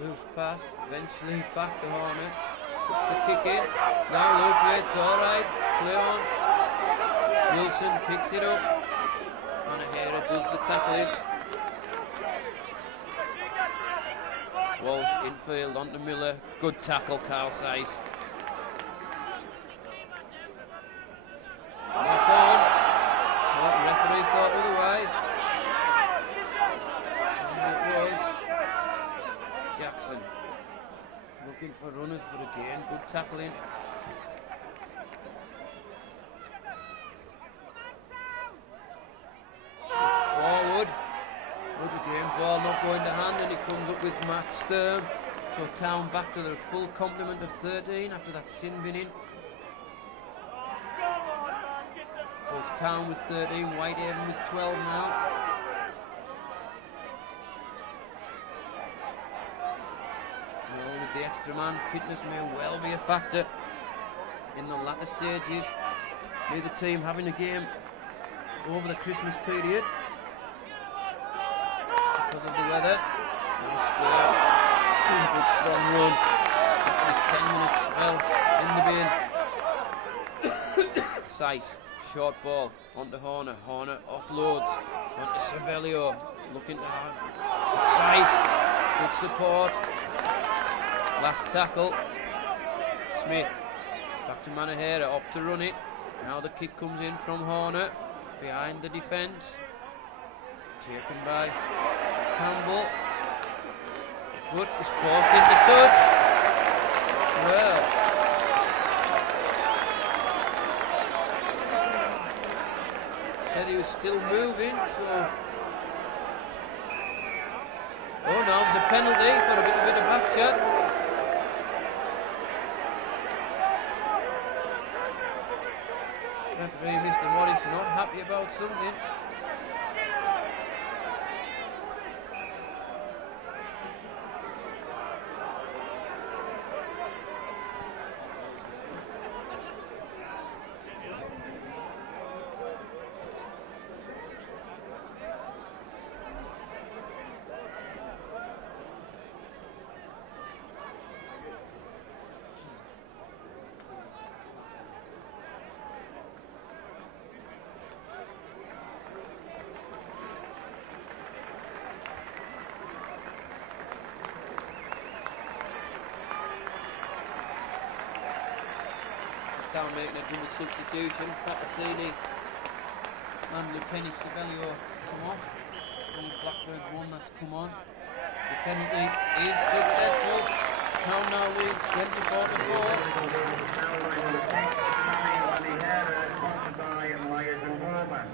Loose pass, eventually back to Horner. Puts the kick in. Now Wolfgate's alright. Play on. Wilson picks it up. Manahera does the tackling. Walsh infield onto Miller. Good tackle, Carl Seiss. Knock on. No, the referee thought otherwise. And it was Jackson. Looking for runners, but again, good tackling. Forward. Good again, ball not going to hand, and it comes up with Matt Stern. So Town back to their full complement of 13 after that sin bin in. So it's Town with 13, Whitehaven with 12 now. With the extra man, fitness may well be a factor in the latter stages. Neither team having a game over the Christmas period because of the weather. And Stern, good strong run after his 10 minute spell in the bin. Seiss, short ball onto Horner. Horner offloads onto Savelio, looking to have Seiss, good support. Last tackle. Smith back to Manahera, up to run it. Now the kick comes in from Horner behind the defence. Taken by Campbell. But is forced into touch. Well, said he was still moving, so. Oh, now there's a penalty for a bit of back chat. Referee Mr. Morris not happy about something. Town making a double substitution. Fatasini and Lupenny Savelio come off. Only Blackburn's one that's come on. The penalty is successful. Town now lead 24-4. Sponsored by Myers and Warman.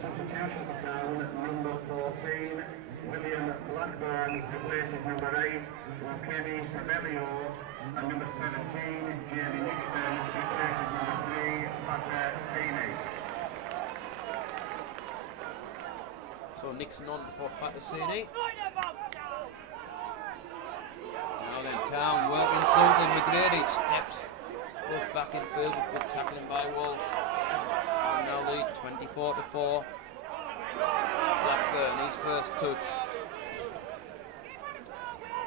Substitution for Town, number 14, William Blackburn replaces number 8, Kenny Savelio, and number 17, Jamie Nixon replaces number 3, Fatasini. So Nixon on for Fatasini. Now then, Town working something. McGrady steps back in field with good tackling by Walsh. Now lead 24-4. Blackburn, his first touch.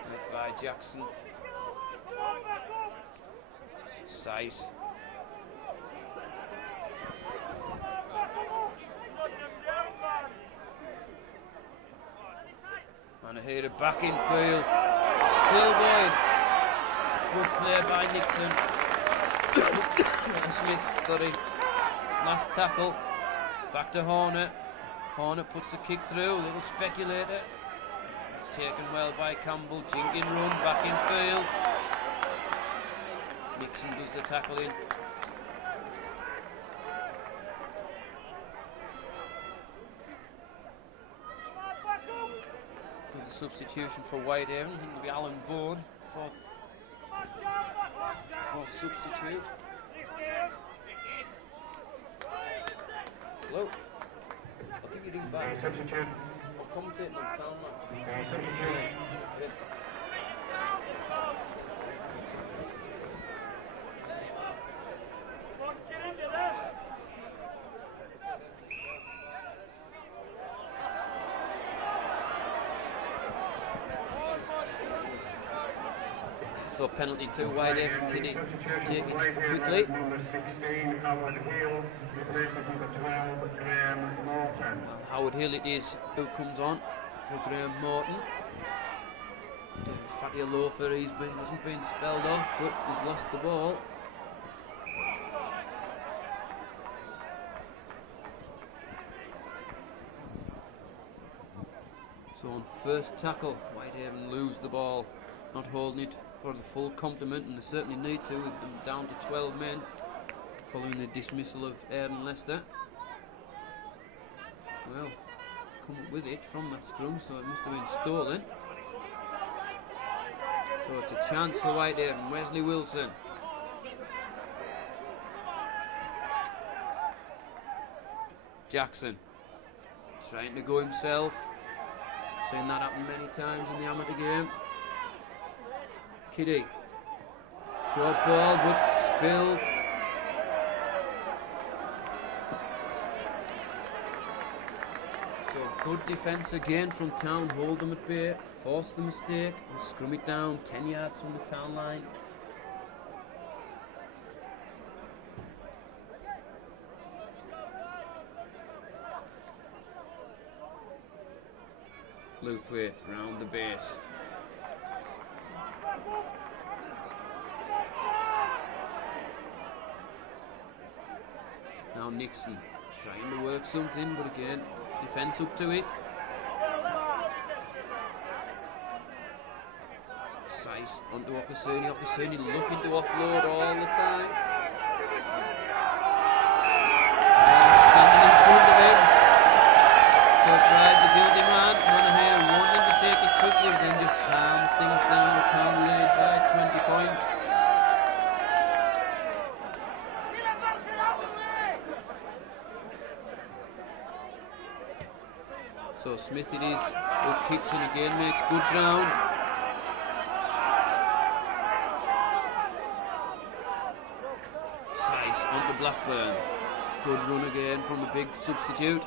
Met by Jackson. Seiss. Manahira back in field. Still going. Good play by Nixon. Smith, sorry. Last tackle. Back to Horner. Horner puts the kick through. Little speculator. Taken well by Campbell. Jinking run. Back in field. Nixon does the tackle in. With the substitution for Whitehaven, I think it'll be Alan Bourne for substitute. Hello. I'll give you the back. Substitute. I'll commentate on town match. Substitute. Yeah. So penalty to Whitehaven. Kitty take it quickly. Number 16, Howard Hill, replaces number 12, Graham Morton. Howard Hill it is who comes on for Graham Morton. Fatty loafer, hasn't been spelled off, but he's lost the ball. So on first tackle, Whitehaven lose the ball, not holding it for the full complement, and they certainly need to, with them down to 12 men following the dismissal of Aaron Lester. Well, come up with it from that scrum, so it must have been stolen. So it's a chance for Whitehaven. Wesley Wilson. Jackson trying to go himself. Seen that happen many times in the amateur game. Kiddy. Short ball, but spilled. So good defence again from Town. Hold them at bay, force the mistake, and scrum it down 10 yards from the Town line. Luthwaite round the base. Now Nixon trying to work something, but again, defence up to it. Sice onto Okasuni. Okasuni looking to offload all the time. Standing in front of him. Right, the guilty man. Monaghan wanting to take it quickly, then just calms things down. Town lead by 20 points. So Smith it is, who kicks in again, makes good ground. Sice onto Blackburn. Good run again from the big substitute.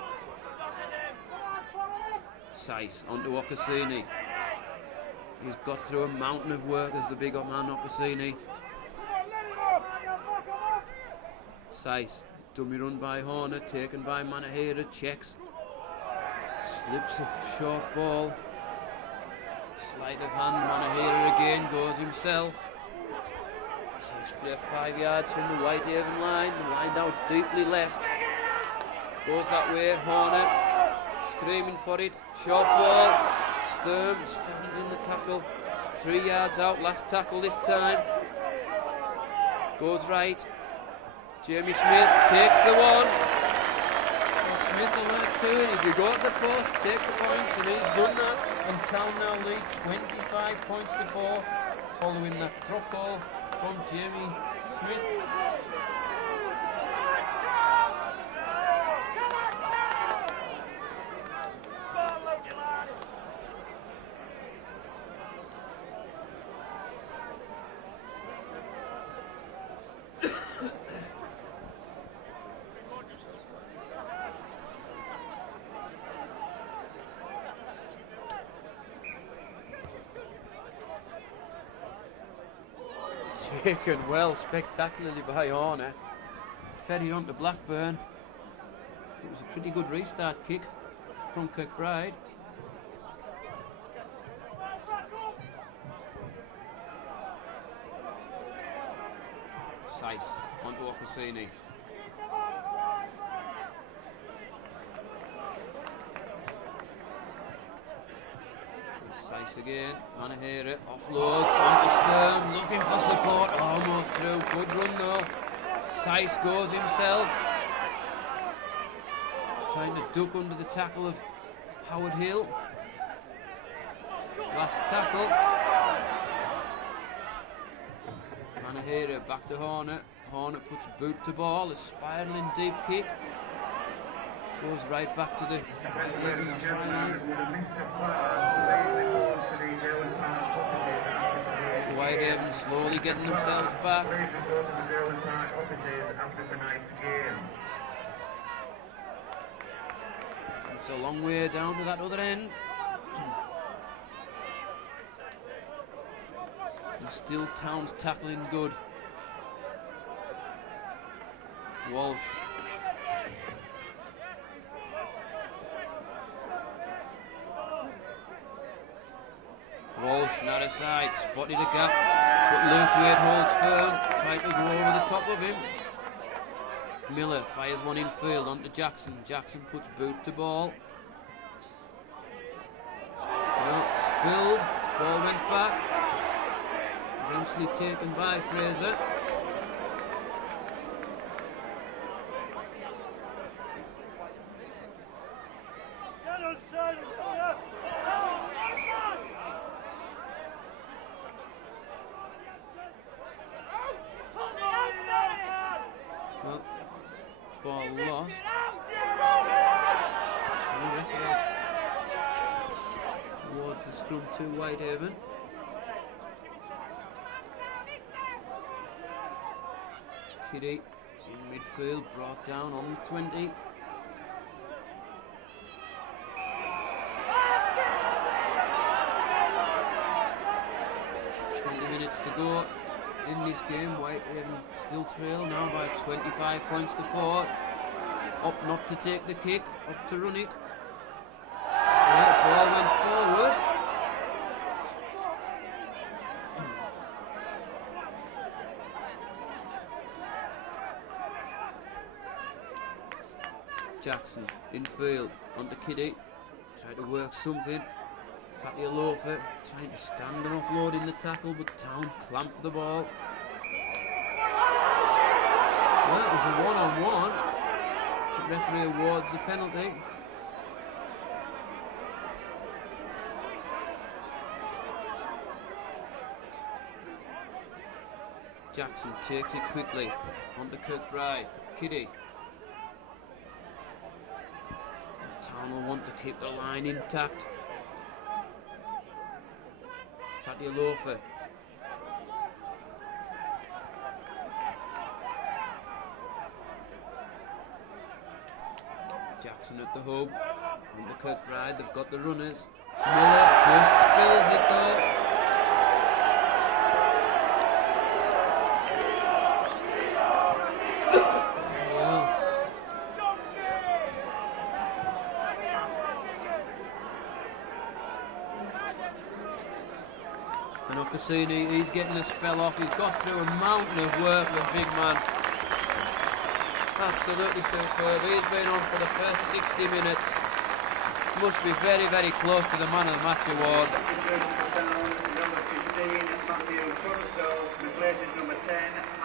Sice onto Okasuni. He's got through a mountain of work as the big man Okasuni. Sice, dummy run by Horner, taken by Manahira, checks. Slips a short ball. Sleight of hand, Manahira again, goes himself. Takes play 5 yards from the Whitehaven line. The line out deeply left. Goes that way, Horner. Screaming for it. Short ball. Sturm stands in the tackle. 3 yards out, last tackle this time. Goes right. Jamie Smith takes the one. Smith will like to, and if you go to the post, take the points, and he's done that. And Town now lead 25 points to 4, following that drop goal from Jamie Smith. Taken well, spectacularly by Horner. Fed it on to Blackburn. It was a pretty good restart kick from Kirkbride. Sice onto Ocassini. Sice again, Manahera offloads onto Sturm, looking for support, almost through, good run though. Sice goes himself, trying to duck under the tackle of Howard Hill. Last tackle. Manahera back to Hornet. Hornet puts boot to ball, a spiralling deep kick. Goes right back to the try line. Whitehaven slowly getting themselves back. It's a long way down to that other end. And still Town's tackling good. Walsh. Walsh, not aside, spotted a gap, but Lewthwaite holds firm, tried to go over the top of him. Miller fires one in field onto Jackson. Jackson puts boot to ball. Well, spilled, ball went back. Eventually taken by Fraser. Well, ball lost. Towards the scrum to Whitehaven. Kiddy in midfield, brought down on the 20. Minutes to go in this game. Whitehaven still trail now by 25 points to 4. Up not to take the kick, up to run it. Yeah, ball went forward. Jackson infield onto Kiddy, try to work something. Fatty Loafer trying to stand and offloading the tackle, but Town clamped the ball. Well, it was a one-on-one. The referee awards the penalty. Jackson takes it quickly onto Kirkbride. Kiddy. Town will want to keep the line intact. Fatty Loafer. Jackson at the hub. Under Kirkbride, they've got the runners. Miller just spills it though. And Ocassini, he's getting a spell off. He's got through a mountain of work, the big man. Absolutely superb. He's been on for the first 60 minutes. Must be very, very close to the Man of the Match award.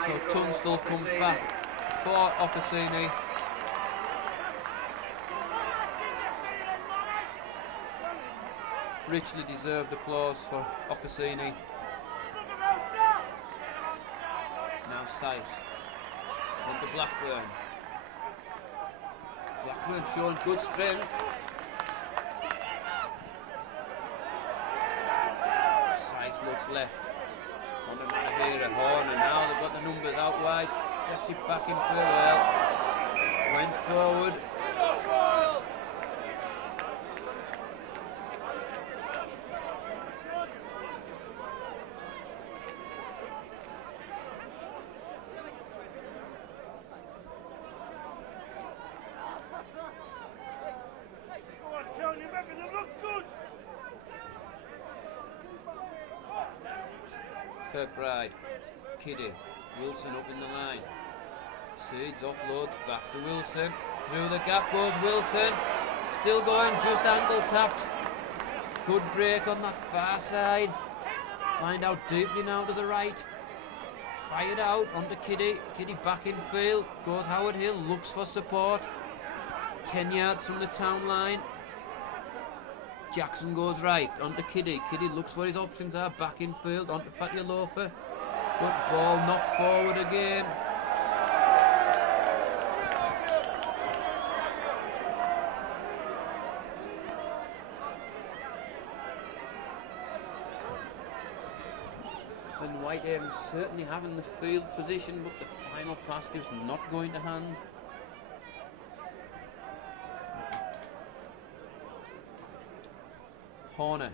So Tunstall comes back for Ocassini. Richly deserved applause for Ocassini. Now Sice on to Blackburn. Blackburn showing good strength. Sice looks left. On to Manahera, Horner. Now they've got the numbers out wide. Steps it back in further. Went forward. Kirkbride, Kiddy, Wilson up in the line. Seeds offload, back to Wilson. Through the gap goes Wilson. Still going, just ankle tapped. Good break on that far side. Lined out deeply now to the right. Fired out onto Kiddy. Kiddy back in field. Goes Howard Hill, looks for support. 10 yards from the town line. Jackson goes right onto Kiddy. Kiddy looks where his options are. Back in field onto Fatty Loafer. But ball knocked forward again. And Whitehaven certainly having the field position, but the final pass just not going to hand. Horner.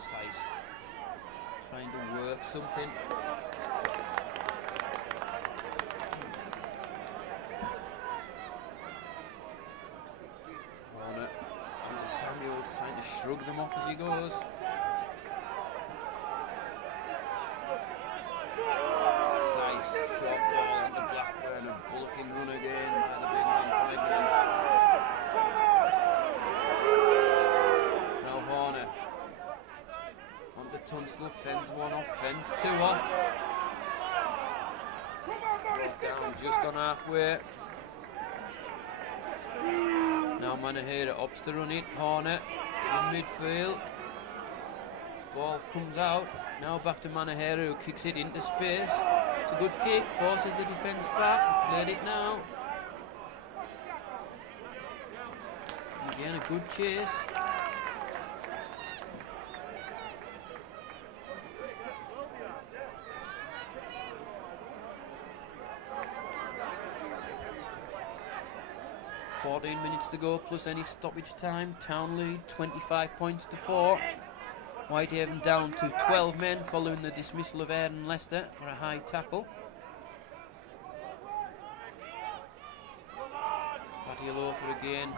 Sice. Trying to work something. Horner. And Samuels trying to shrug them off as he goes. Short ball into Blackburn, a bullocking run again by the big man from Edmund. Now Horner onto Tunstall, fence one off, fence two off. Brought down just on halfway. Now Manahera opts to run it. Horner in midfield. Ball comes out. Now back to Manahera, who kicks it into space. It's a good kick, forces the defence back. Played it now. Again, a good chase. "14 minutes to go plus any stoppage time. Town lead 25 points to 4. Whitehaven down to 12 men following the dismissal of Aaron Lester for a high tackle. Fatty Loafer again.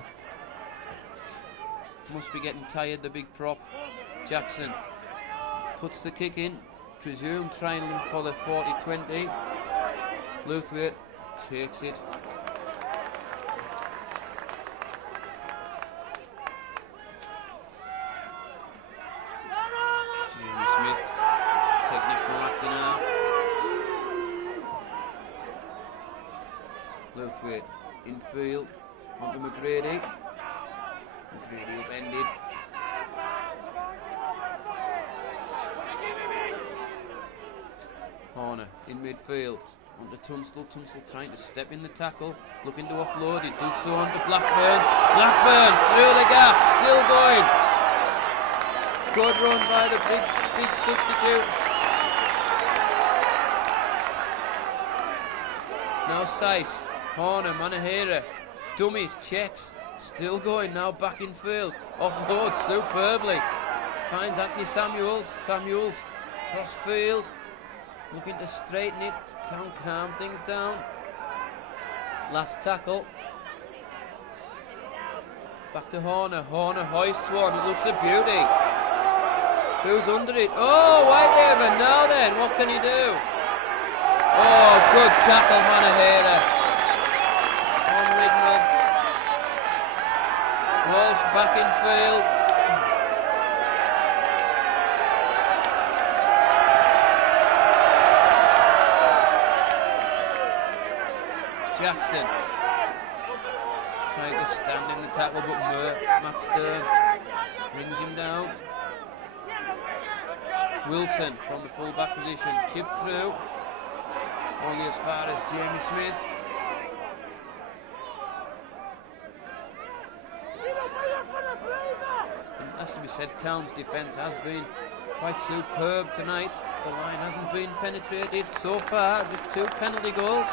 Must be getting tired, the big prop. Jackson puts the kick in. Presumed trying for the 40-20. Luthwaite takes it. Luthwaite infield onto McGrady. McGrady upended. Horner in midfield onto Tunstall. Tunstall trying to step in the tackle, looking to offload. He does so onto Blackburn. Blackburn through the gap, still going. Good run by the big substitute. Now Sice. Horner, Manahera, dummies, checks, still going now back in field, offloads superbly, finds Anthony Samuels, cross field, looking to straighten it, can't calm things down, last tackle, back to Horner, Horner hoists one, it looks a beauty, who's under it, oh Whitehaven, now then, what can he do? Oh, good tackle Manahera. Walsh back in field. Jackson trying to stand in the tackle, but Matt Stern brings him down. Wilson from the full back position, chipped through, only as far as Jamie Smith. It has to be said, Town's defence has been quite superb tonight. The line hasn't been penetrated so far, just 2 penalty goals.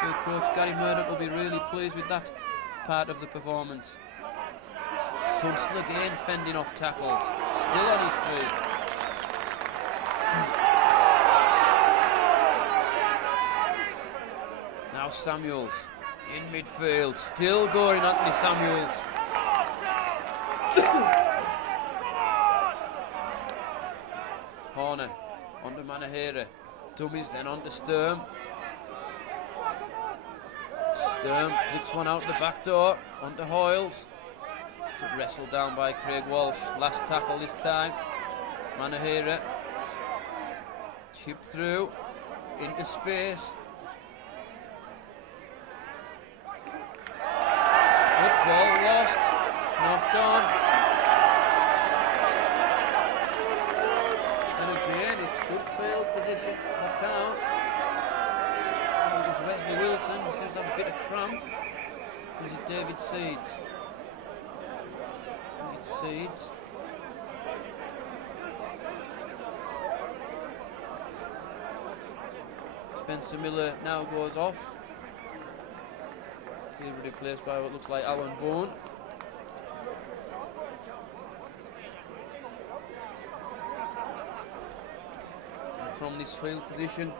So coach Gary Murdoch will be really pleased with that part of the performance. Tunstall again fending off tackles, still on his feet. Now Samuels in midfield, still going, Anthony Samuels. Horner onto Manahera. Dummies then onto Sturm. Sturm flicks one out the back door onto Hoyles. But wrestled down by Craig Walsh. Last tackle this time. Manahera chipped through into space. Good ball lost. Knocked on. And again, it's good field position for Town. It was Wesley Wilson, who seems to have a bit of cramp. This is David Seeds. David Seeds. Spencer Miller now goes off. He'll be replaced by what looks like Alan Bourne. And from this field position,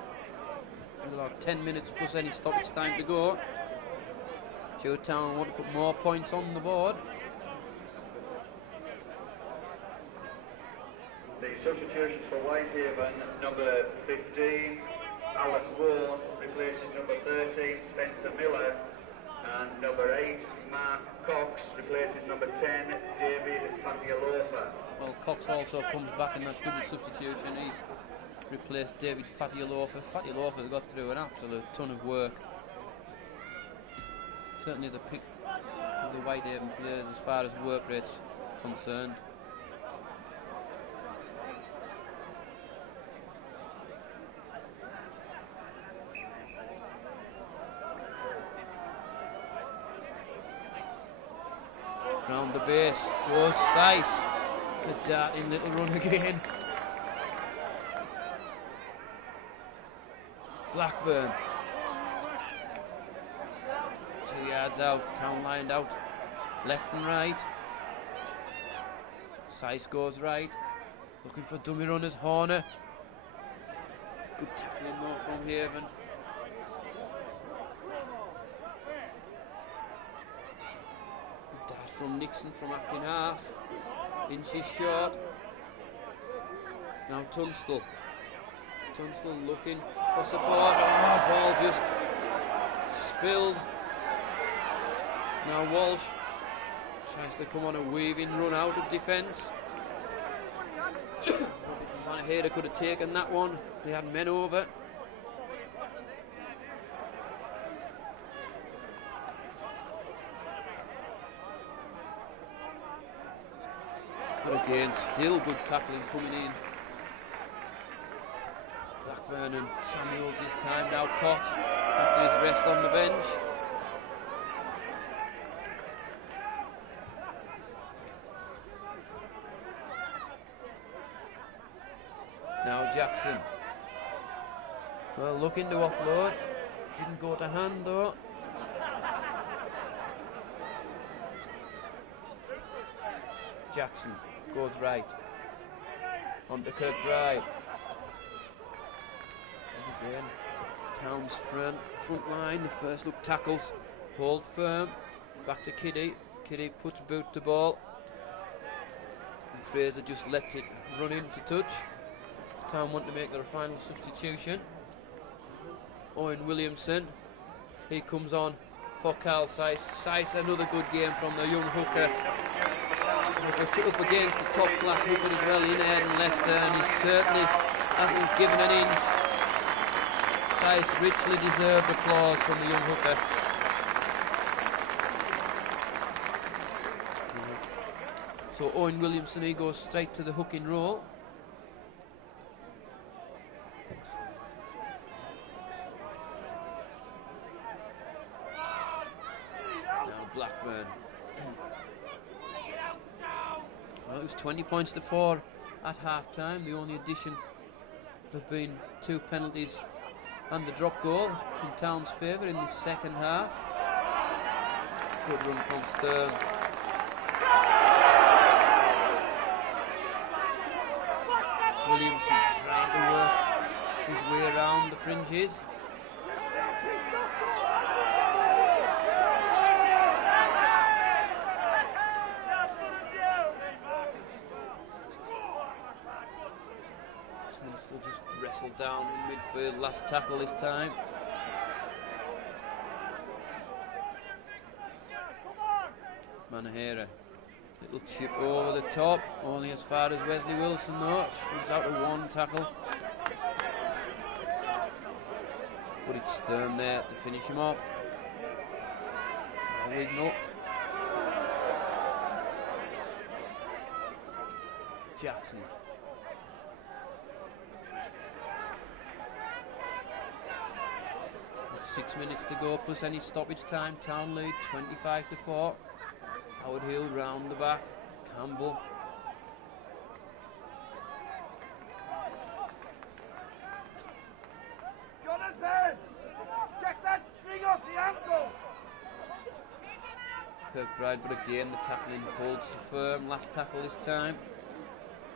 with about 10 minutes plus any stoppage time to go, Town want to put more points on the board. The substitutions for Whitehaven, number 15, Alan Bourne replaces number 13, Spencer Miller, and number 8, Mark Cox replaces number 10, David Fatialofa. Well, Cox also comes back in that double substitution. He's replaced David Fatialofa. Fatialofa got through an absolute ton of work. Certainly the pick of the Whitehaven players as far as work rate's concerned. Round the base goes Sice. The darting little run again. Blackburn. 2 yards out. Town lined out. Left and right. Sice goes right. Looking for dummy runners. Horner. Good tackling though from Haven. Dash from Nixon from acting half. Inches short. Now Tunstall. Tunstall looking for support. Oh, ball just spilled. Now Walsh tries to come on a weaving run out of defence. Manahera could have taken that one. They had men over. But again, still good tackling coming in. Blackburn and Samuels this time. Now Cox after his rest on the bench. Now Jackson. Well, looking to offload. Didn't go to hand though. Jackson goes right. On to Kirkbride. And again, Town's front line. The first look tackles. Hold firm. Back to Kiddy. Kiddy puts boot to ball. And Fraser just lets it run into touch. Town want to make their final substitution. Owen Williamson. He comes on for Carl Sice. Sice, another good game from the young hooker. They're up against the top class hooker as well in Ed Leicester, and he certainly hasn't given an inch. Sice richly deserved applause from the young hooker. So Owen Williamson, he goes straight to the hooking role. Now Blackburn. Well, it was 20 points to 4 at half-time. The only addition have been 2 penalties and the drop goal in Town's favour in the second half. Good run from Stern. Williamson trying to work his way around the fringes. Smith will just wrestle down in midfield. Last tackle this time. Manahera. Little chip over the top. Only as far as Wesley Wilson though. Struggles out to one tackle. But it's Stern there to finish him off. Wignall. Jackson. With 6 minutes to go plus any stoppage time. Town lead 25-4. Howard Hill round the back. Campbell. Jonathan! Check that string off the ankle! Kirkbride, but again the tackling holds firm. Last tackle this time.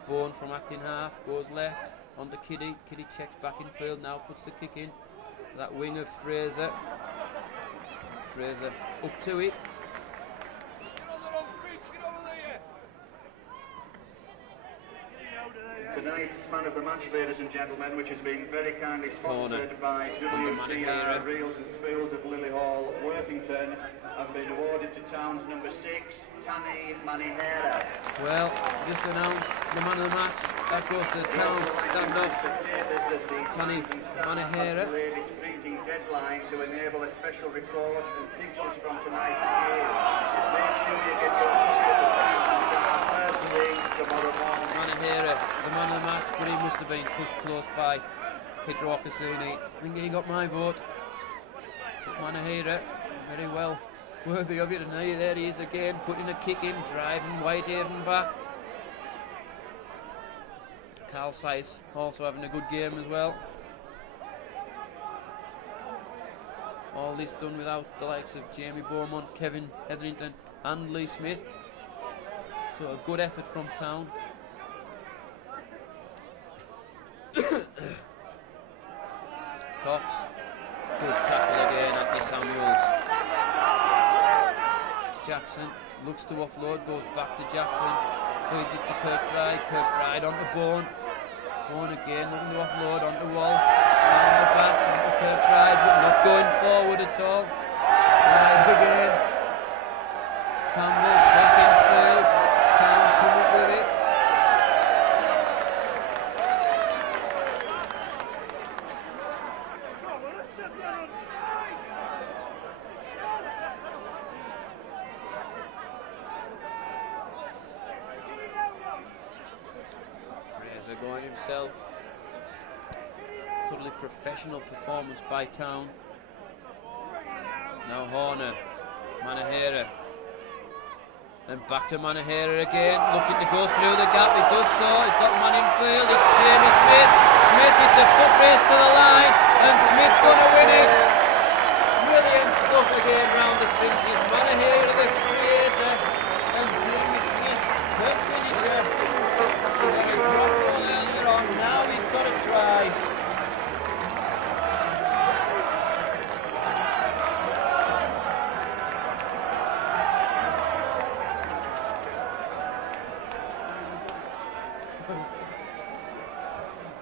Bourne from acting half goes left onto Kiddy. Kiddy checks back in field now, puts the kick in. That wing of Fraser. Fraser up to it. Tonight's man of the match, ladies and gentlemen, which has been very kindly sponsored by WTR Reels and Spills of Lily Hall, Workington, has been awarded to Town's number 6, Tani Manihera. Well, just announced the man of the match. That goes to the Town standoff. Tani Manihera. Its printing deadline to enable a special report and pictures from tonight's game. Make sure you get your copy of the Town Star first thing tomorrow morning. Manahera, the man of the match, but he must have been pushed close by Peter Ocassini. I think he got my vote. But Manahera, very well worthy of it, and there he is again, putting a kick in, driving Whitehaven back. Carl Sykes also having a good game as well. All this done without the likes of Jamie Beaumont, Kevin Hetherington and Lee Smith. So a good effort from Town. Cox, good tackle again, Anthony Samuels. Jackson looks to offload, goes back to Jackson, feeds it to Kirkbride. Kirkbride onto Bourne. Bourne again looking to offload onto Walsh. Round the back onto Kirkbride, but not going forward at all. Right again. Campbell back in field. Town come up with it. Fraser going himself. Thoroughly professional performance by Town. Now Horner, Manahera, and back to Manahera again, looking to go through the gap. He does so. He's got man in field. It's Jamie Smith. Smith, it's a foot race to the line, and Smith's going to win it. Brilliant stuff again round the fringes. Manahera, the creator, and Jamie Smith, the finisher. He got a drop goal earlier on. Now he's got to try.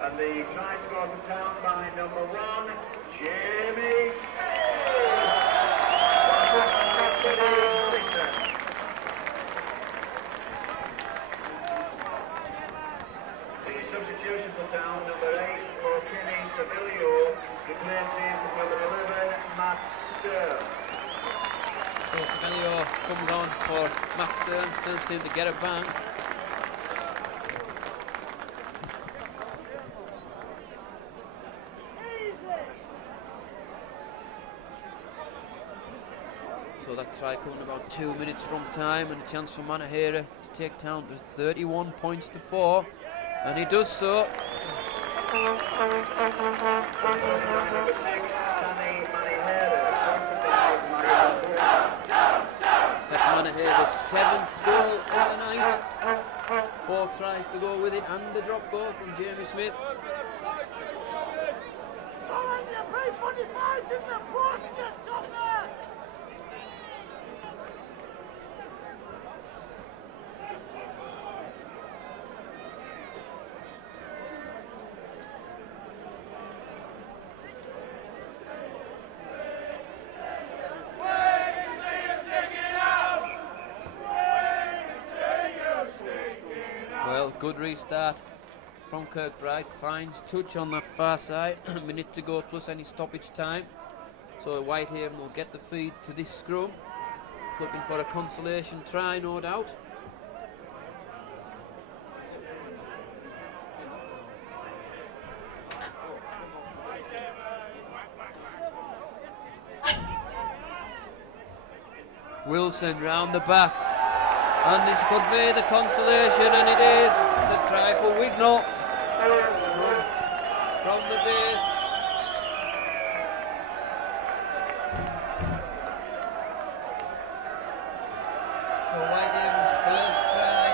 And the try scored for Town by number 1, Jamie Smith. The substitution for Town, number 8, Kenny Savilio, replaces number 11, Matt Stern. So Savelio comes on for Matt Stern. Stern seemed to get a bang. So that try coming about 2 minutes from time, and a chance for Manahera to take Town to 31 points to 4, and he does so. Number 6, Tani Manihera. That's Manahera's 7th goal of the night. 4 tries to go with it, and the drop goal from Jamie Smith. good restart from Kirkbride. Finds touch on that far side. A minute to go plus any stoppage time. So Whitehaven will get the feed to this scrum. Looking for a consolation try, no doubt. Wilson round the back, and this could be the consolation, and it is. It's a try for Wignall from the base. So Whitehaven's first try.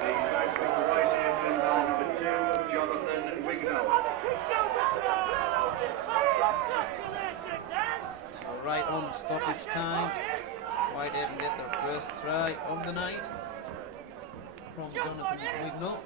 The try scored for Whitehaven by number 2, Jonathan Wignall. So right on stoppage time. Whitehaven get their first try of the night from Jonathan Wignall.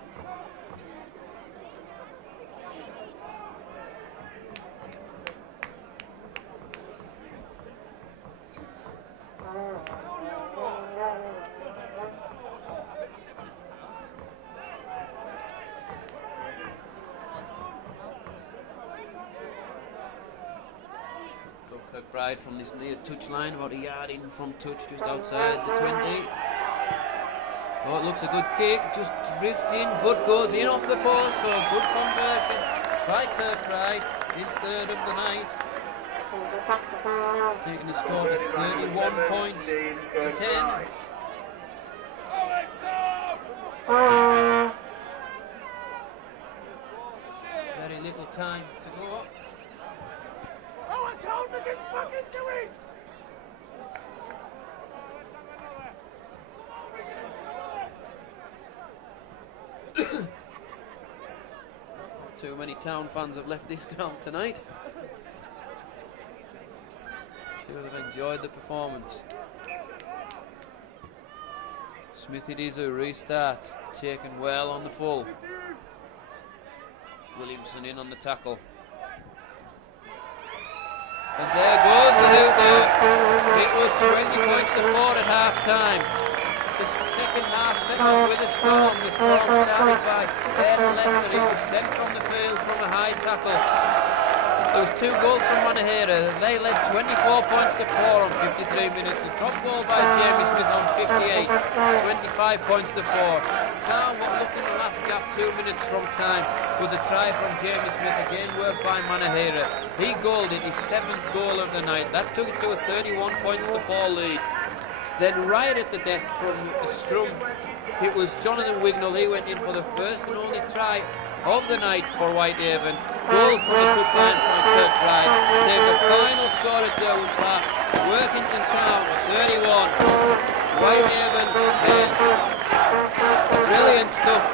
Kirkbride from this near touch line, about a yard in from touch, just outside the 20. Oh, it looks a good kick, just drifting, but goes in off the post, so good conversion by Kirkbride, his third of the night. Taking the score to 31 points to 10. Very little time to go. Too many Town fans have left this ground tonight. They would have enjoyed the performance. Smithy Dizu restarts, taken well on the full. Williamson in on the tackle. And there goes the hoot. It was 20 points to 4 at half time. The second half set off with a storm. The storm started by Ed Lester. He was sent from the field from a high tackle. There was 2 goals from Manahera. They led 24 points to 4 on 53 minutes. A top goal by Jamie Smith on 58. 25 points to 4. Town, what looked in the last gap 2 minutes from time, was a try from Jamie Smith, again worked by Manahera. He goaled it, his 7th goal of the night. That took it to a 31 points to 4 lead. Then right at the death from a scrum, it was Jonathan Wignall. He went in for the first and only try of the night for Whitehaven. Goal from the touchline from Kirkbride. Take a final score at Derwent Park. Workington Town 31, Whitehaven 10. Brilliant stuff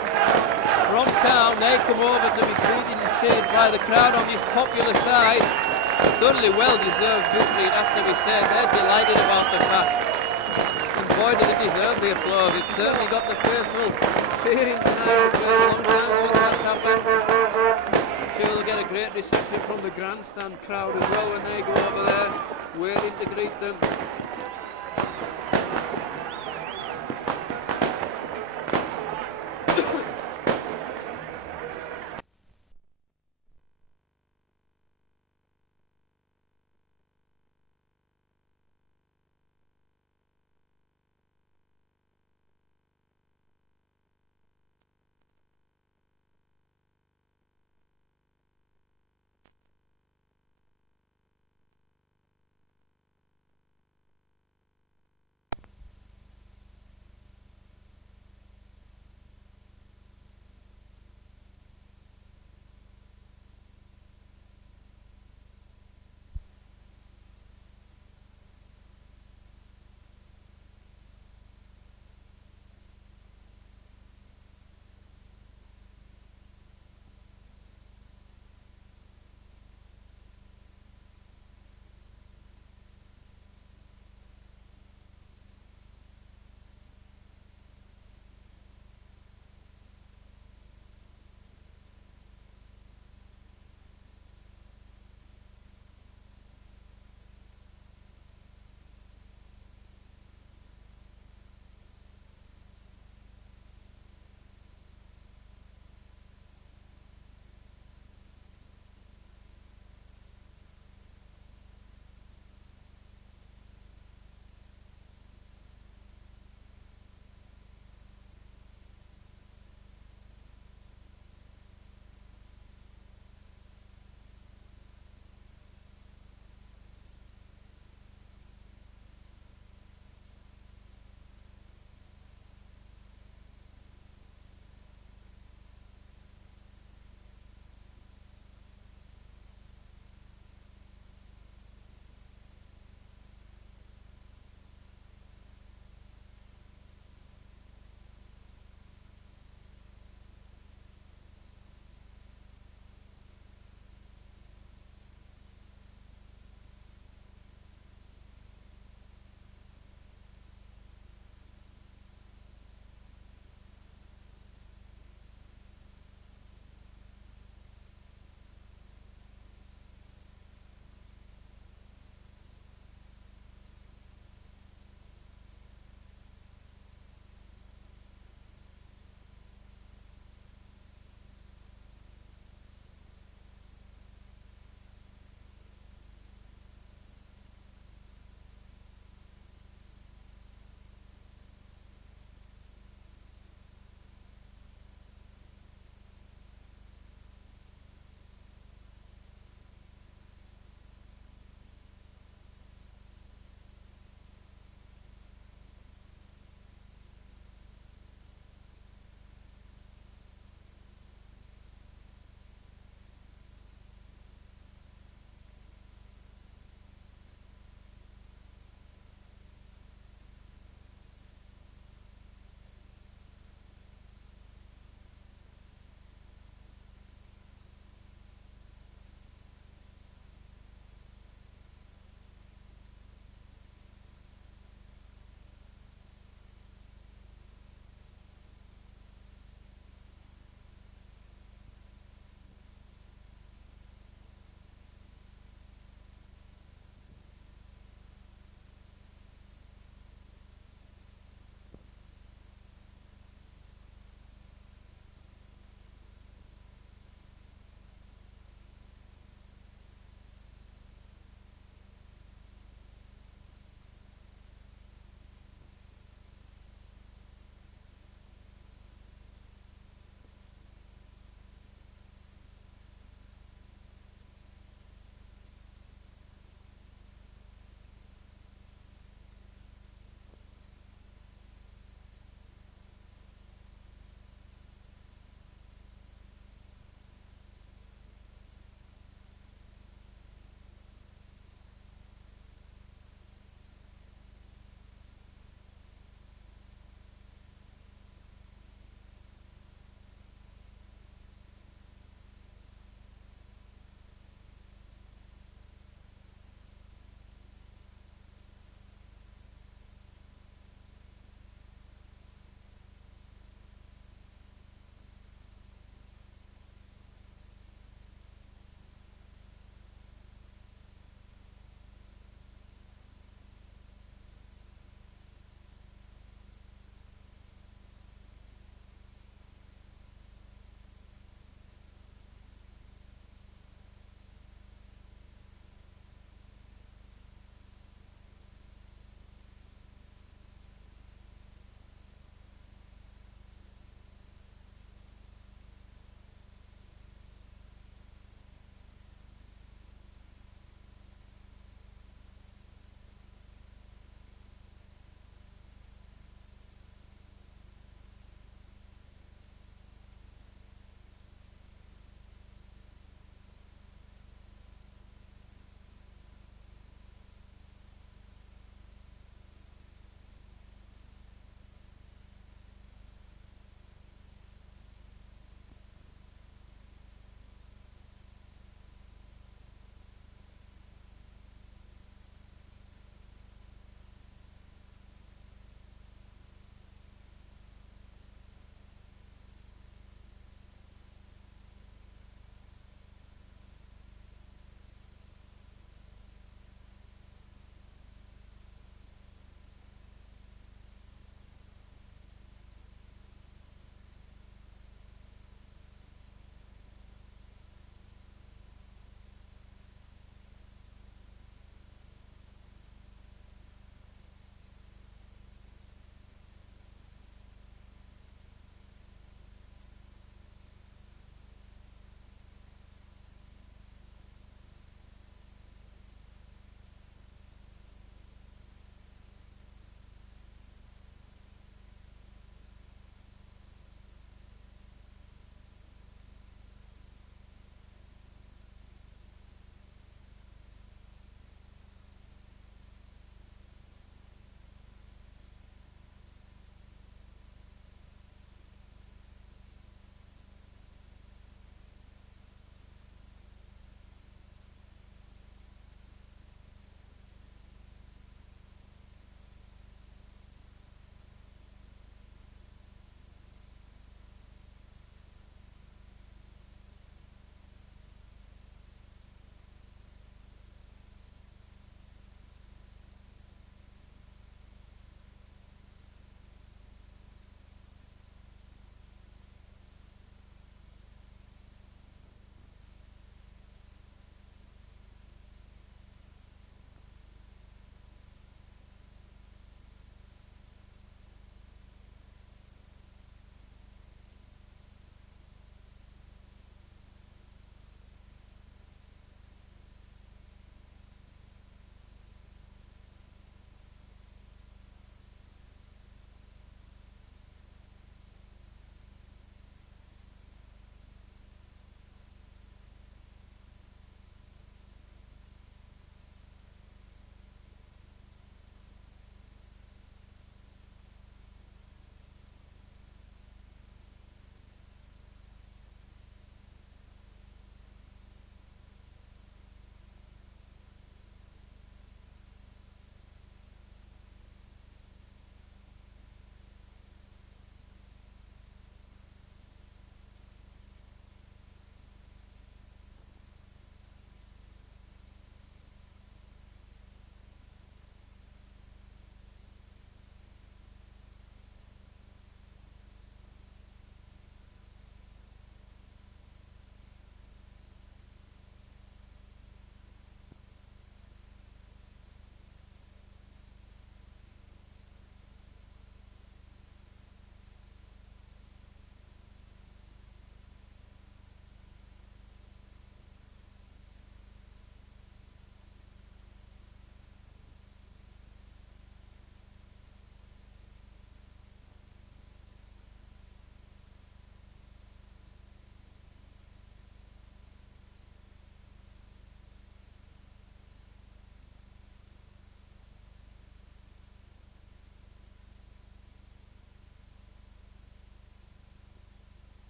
from Town. They come over to be treated and cheered by the crowd on this popular side. Thoroughly well deserved victory, it has to be said. They're delighted about the fact. And boy, did it deserve the applause. It certainly got the faithful cheering tonight. It's been a long time since that's happened. I'm sure they'll get a great reception from the grandstand crowd as well when they go over there, waiting to greet them.